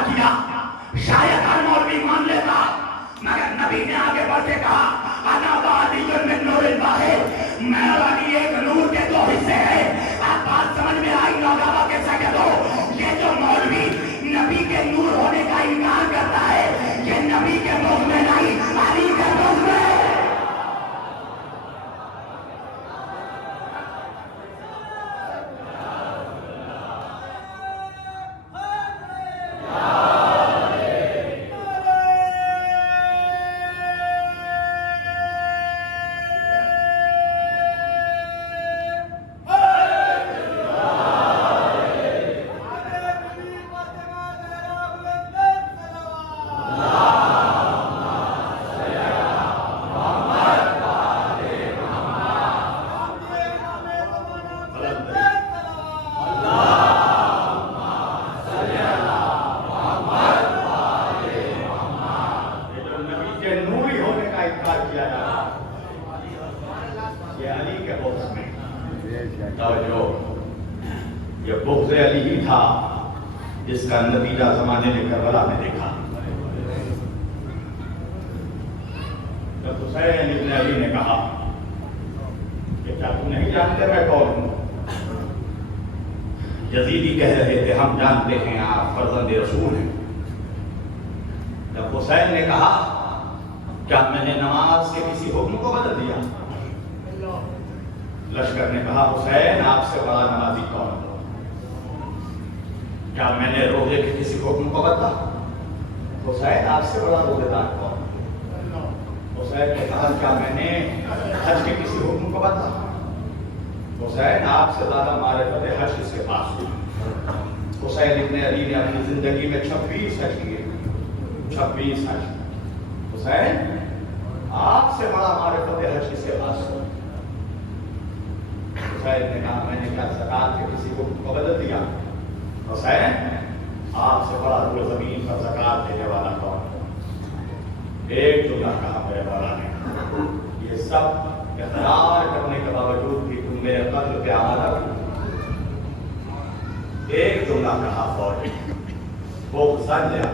کیا، شاید ہر مولوی مان لیتا، مگر نبی نے آگے بڑھ کے کہا انا ولی من نور واحد، میں والی ایک نور کے دو حصے ہیں۔ آپ بات سمجھ میں آئی؟ نوگابا کیسا کہہ دو، یہ جو مولوی نبی کے نور ہونے کا انکار کرتا ہے کہ نبی کے منہ میں نہیں علی کے منہ میں۔ یہ بغض علی ہی تھا جس کا نتیجہ زمانے نے کربلا میں دیکھا۔ جب حسین ابن علی نے کہا کہ کیا تم نہیں جانتے میں کون ہوں؟ یزیدی کہہ رہے تھے ہم جانتے ہیں آپ فرزند رسول ہیں۔ جب حسین نے کہا کیا میں نے نماز کے کسی حکم کو بدل دیا؟ لشکر نے کہا حسین آپ سے بڑا نمازی کون ہے؟ کیا میں نے روزے کے کسی حکم کو بدلا؟ حسین آپ سے بڑا روزے دار کون ہے؟ حسین نے کہا کیا میں نے حج کے کسی حکم کو بدلا؟ حسین آپ سے زیادہ معرفت حج کس کے پاس ہوئی؟ حسین ابن علی نے اپنی زندگی میں 26 حج کیے، 26 حج۔ حسین آپ سے بڑا معرفت حج کس کے پاس ہوئی؟ حسین نے کہا میں نے کیا زکات کے کسی حکم کو بدل دیا؟ حسین آپ سے بڑا روح زمین پر زکات دینے والا کون ہے؟ ایک جملہ کہا میرے مولا نے، یہ سب اقرار کرنے کے باوجود بھی تم میرے قتل پہ آمادہ کیوں؟ ایک جملہ کہا فوری، وہ سن لیا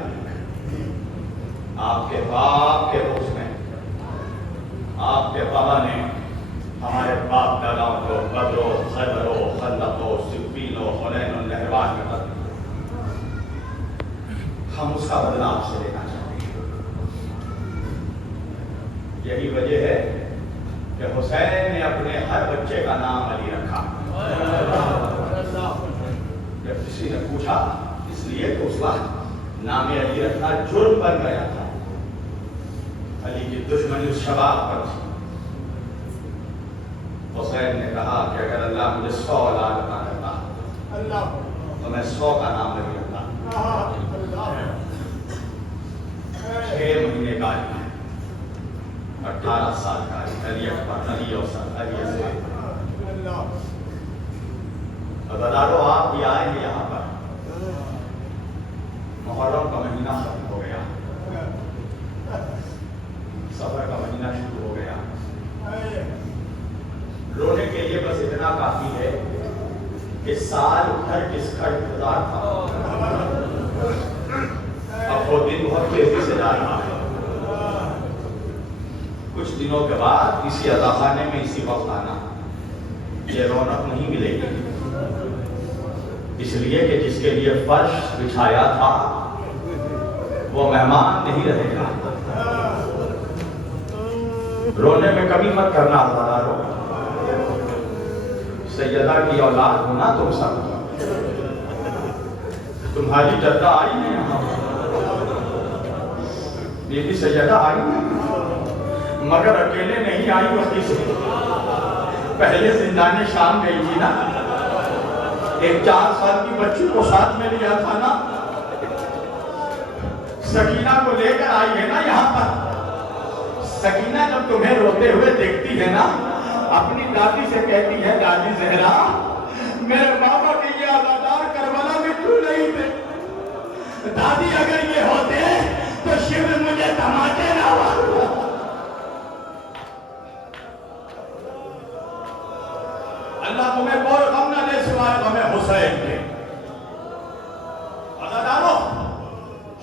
آپ کے باپ کے بغض میں آپ کے بابا نے ہمارے باپ داداؤں کو بدر و خیبر و خندق و صفین و حنین و نہروان میں قتل کیا۔ ہم اس کا بدلہ آپ سے لینا چاہتے ہیں۔ یہی وجہ ہے کہ حسین نے اپنے ہر بچے کا نام علی رکھا۔ جب کسی نے پوچھا اس لیے کہ اس وقت نام علی رکھنا جرم بن گیا تھا، علی کی دشمنی اس شباب پر تھی۔ حسین نے کہا کہ اگر اللہ مجھے 100 اولاد عطا کرتا تو میں 100 کا نام نہیں رکھتا۔ 6 مہینے کا علی، 18 سال کا علی اکبر، علی اوسط، علی اصغر۔ بدارو آپ بھی آئیں گے یہاں پر، محرم کا مہینہ ختم ہو گیا، صفر کا مہینہ شروع ہو گیا۔ رونے کے لیے بس اتنا کافی ہے کہ سال بھر جس کا انتظار تھا اب وہ دن بہت تیزی سے جا رہا ہے۔ کچھ دنوں کے بعد اسی عزاخانے میں اسی وقت آنا، یہ رونق نہیں ملے گی، اس لیے کہ جس کے لیے فرش بچھایا تھا وہ مہمان نہیں رہے گا۔ رونے میں کمی مت کرنا ہزاروں، سیدہ کی اولاد ہونا تم سب، تمہاری جدہ آئی ہے یہاں، بی بی سیدہ آئی ہے مگر اکیلے نہیں آئی، وقتی سے پہلے زندان شام گئی تھی نا، ایک 4 سال کی بچی کو ساتھ میں لیا تھا نا، سکینہ کو لے کر آئی ہے نا یہاں پر۔ سکینہ جب تمہیں روتے ہوئے دیکھتی ہے نا، اپنی دادی سے کہتی ہے دادی زہرا میرے بابا کے یہ عزادار کربلا میں کیوں نہیں تھے؟ دادی اگر یہ ہوتے تو شیو مجھے دھماکے نہ مارتا۔ اللہ تمہیں کوئی غم نہ دے سوائے غم حسین کے۔ عزادارو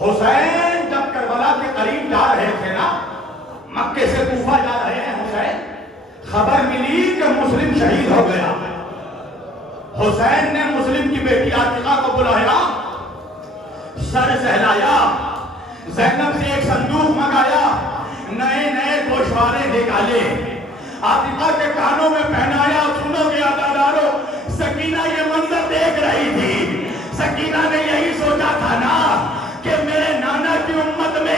حسین جب کربلا کے قریب جا رہے تھے نا، مکے سے کوفہ جا رہے ہیں حسین، خبر ملی کہ مسلم شہید ہو گیا۔ حسین نے مسلم کی بیٹی عاتقہ کو بلایا، سر سہلایا، زینب سے ایک صندوق منگایا، نئے نئے گوشوارے نکالے، عاتقہ کے کانوں میں پہنایا۔ سنو گے عزادارو، سکینہ یہ منظر دیکھ رہی تھی۔ سکینہ نے یہی سوچا تھا نا کہ میرے نانا کی امت میں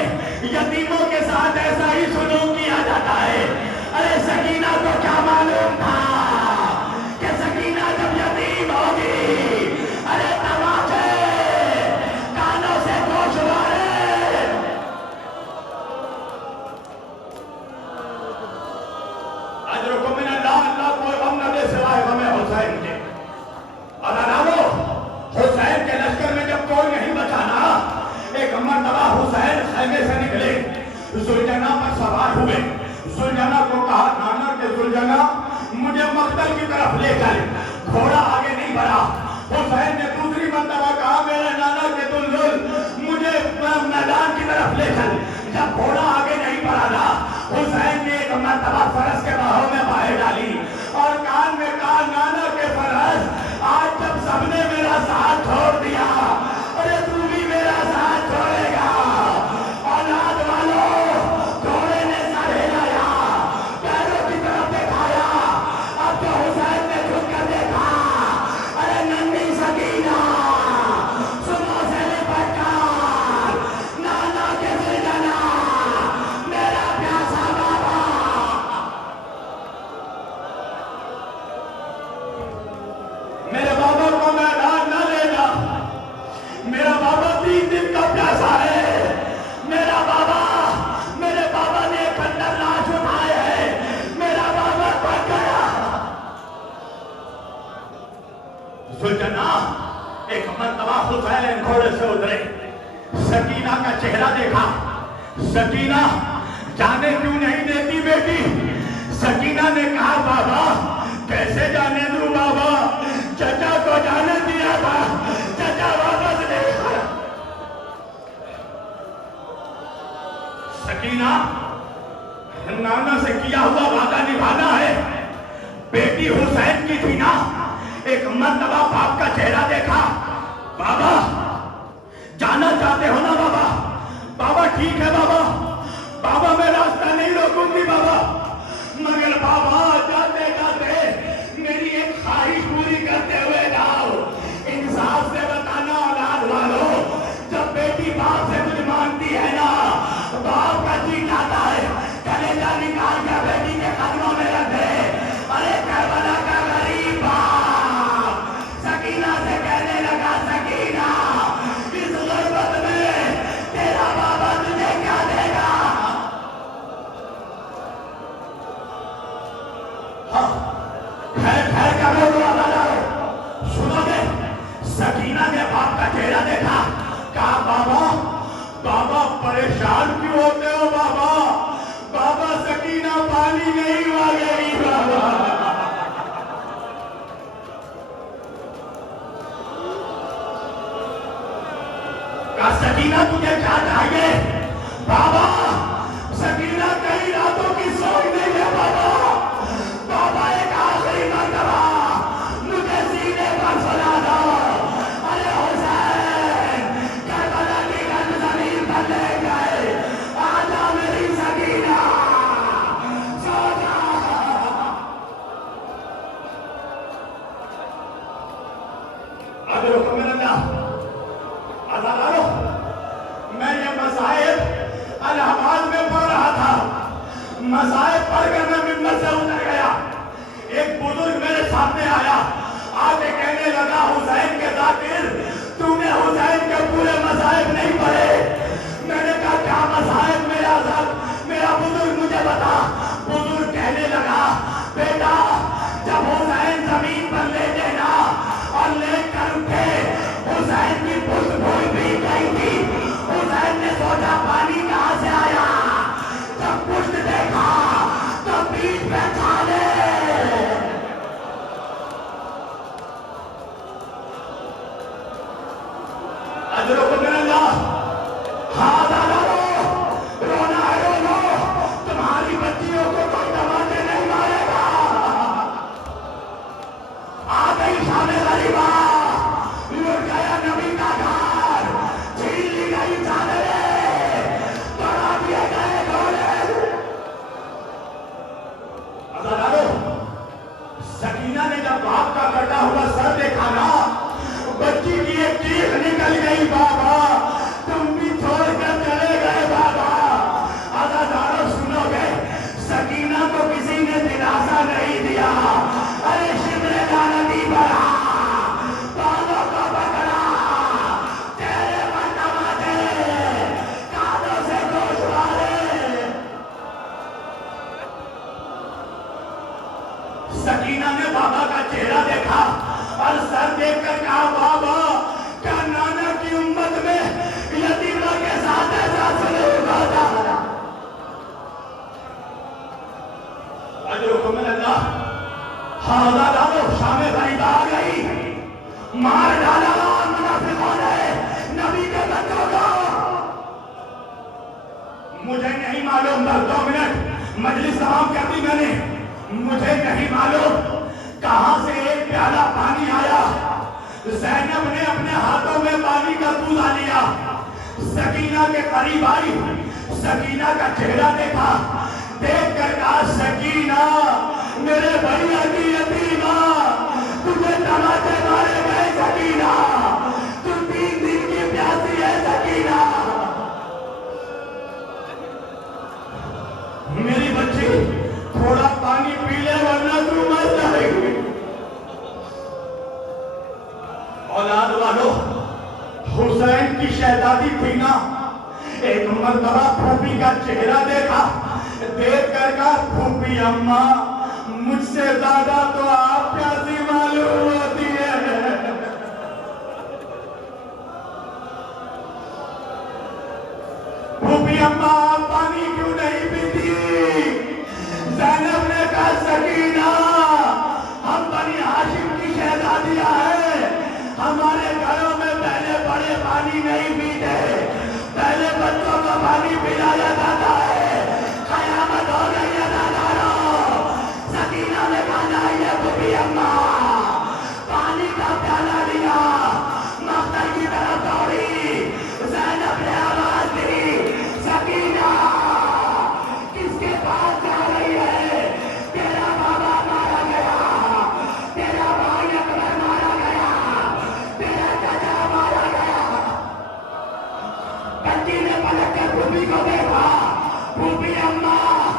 یتیموں کے ساتھ ایسا ہی سلوک کیا جاتا ہے۔ ارے سکینہ کو کیا معلوم تھا کہ سکینہ جب یتیم ہوگی، ارے تماچے کانوں سے گوشوارے۔ اجرکم من اللہ، اللہ کوئی غم نہ دے سوائے غم حسین کے۔ اور علاوہ حسین کے لشکر میں جب کوئی نہیں بچا نا، ایک مرتبہ حسین خیمے سے نکلے، زلجنا پر سوار ہوئے۔ زلجنا کو کہا، نانا کے زلجنا مجھے مقتل کی طرف لے چل۔ گھوڑا آگے نہیں بڑھا۔ حسین نے دوسری مرتبہ کہا، میرے نانا کے دلدل مجھے میدان کی طرف لے چل۔ جب گھوڑا آگے نہیں بڑھا نا، حسین نے ایک مرتبہ فرس کے باہوں میں باہیں ڈالی اور کان میں کہا، نانا کے فرس، آج جب سب نے میرا ساتھ چھوڑ دیا، ارے تو بھی میرا ساتھ چھوڑے گا۔ اولاد والوں، گھوڑے نے سر ہلایا، پیروں کی طرف دکھایا۔ اب جو حسین نے جھک کر دیکھا، ارے ننھی سکینہ سنو سے لپٹ کر، نانا کے زلجنا، میرا پیاسا بابا۔ میرے بابا کو میدان نہ لے جا، میرا بابا 3 دن کا پیاسا ہے۔ میرا بابا، میرے بابا نے کھنڈر لاش اٹھائے ہیں، میرا بابا پک گیا۔ زلجنا ایک مرتبہ حسین گھوڑے سے اترے، سکینہ کا چہرہ دیکھا۔ سکینہ جانے کیوں نہیں دیتی بیٹی؟ سکینہ نے کہا، بابا کیسے جانے دوں بابا، چچا کو جانے دیا تھا، چچا واپس لے گیا۔ سکینہ، نانا سے کیا ہوا وعدہ نبھانا ہے۔ بیٹی حسین کی تھی نا، ایک مرتبہ باپ کا چہرہ دیکھا۔ بابا جانا چاہتے ہو نا بابا؟ بابا ٹھیک ہے بابا، بابا میں راستہ نہیں روکوں گی بابا، مگر بابا جاتے جاتے میری ایک خواہش پوری کرتے ہوئے جاؤ۔ انصاف سے بتانا اولاد والوں، جب بیٹی باپ سے کچھ مانگتی ہے نا، باپ کا جی چاہتا ہے کلیجہ نکال کے بیٹی کے قدموں میں رکھ دے۔ ارے کربلا کا غریب باپ سکینہ سے کہنے لگا، سکینہ اس غربت میں تیرا بابا تجھے کیا دے گا؟ خیر کا بولو عزادارو، سنو گے؟ سکینہ نے باپ کا چہرہ دیکھا، کہا، بابا بابا پریشان کیوں ہوتے ہو بابا؟ بابا سکینہ پانی نہیں مانگے گی بابا۔ کہا، سکینہ تجھے کیا چاہیے؟ بابا سکینہ کئی راتوں کی سوئی نہیں ہے بابا، بابا ایک آخری مرتبہ مجھے سینے پر سلا دو۔ ارے حسین کربلا کی گرم زمین پر لے گئے، آجا میری سکینہ، سو جا۔ اگر حکم اللہ عزادارو، میں یہ مصائب الہ آباد میں پڑھ رہا تھا، مصائب پڑھ کر میں ممبر سے اتر گیا۔ ایک بزرگ میرے سامنے آیا، آگے کہنے لگا، حسین کے ذاکر تو نے حسین کے پورے مصائب نہیں پڑھے۔ میں نے کہا، کیا مصائب میرا بزرگ مجھے بتا۔ بزرگ کہنے لگا، بیٹا جب حسین زمین پر لیٹے نا اور لیٹ کر اٹھے، حسین کی پشت بھول بھی گئی تھی۔ حسین نے سوچا پانی کہاں سے آیا، جب پشت دیکھا تو پیٹھ پہ چھالے۔ معلوم 2 منٹ مجلس تمام کر دی میں نے. مجھے نہیں معلوم کہاں سے ایک پیالہ پانی آیا. زینب نے اپنے ہاتھوں میں پانی کا کوزہ لیا, سکینہ کے قریب آئی, سکینہ کا چہرہ دیکھا, دیکھ کر کہا سکینہ میرے بھیا کی یتیمہ, تجھے تماچے مارے گئے سکینہ, تو 3 دن کی پیاسی ہے سکینہ. میری بچی تھوڑا پانی پی لے ورنہ تو مر جائے گی. اولاد والو, حسین کی شہزادی تھی نا, ایک مرتبہ پھوپھی کا چہرہ دیکھا, دیکھ کر کہا پھوپھی اماں مجھ سے زیادہ تو آپ پیاسی معلوم ہوتی ہے. پھوپھی اماں آپ پانی کیوں نہیں پیتی؟ زینب نے کہا سکینہ ہم بنی ہاشم کی شہزادیاں ہیں, ہمارے گھروں میں پہلے بڑے پانی نہیں پیتے, پہلے بچوں کو پانی پلایا جاتا ہے. قیامت ہو گئی ہے دادارو. سکینہ نے کہا نہیں پھوپھی اماں, پانی کا پیالہ لیا, مختر کی طرف دوڑی. زینب نے آواز دی سکینہ کس کے پاس جا رہی ہے؟ تیرا بابا مارا گیا, تیرا بھائی اکبر مارا گیا, تیرا چچا مارا گیا. بچی نے پلٹ کر پھوپھی کو دیکھا, پھوپھی اماں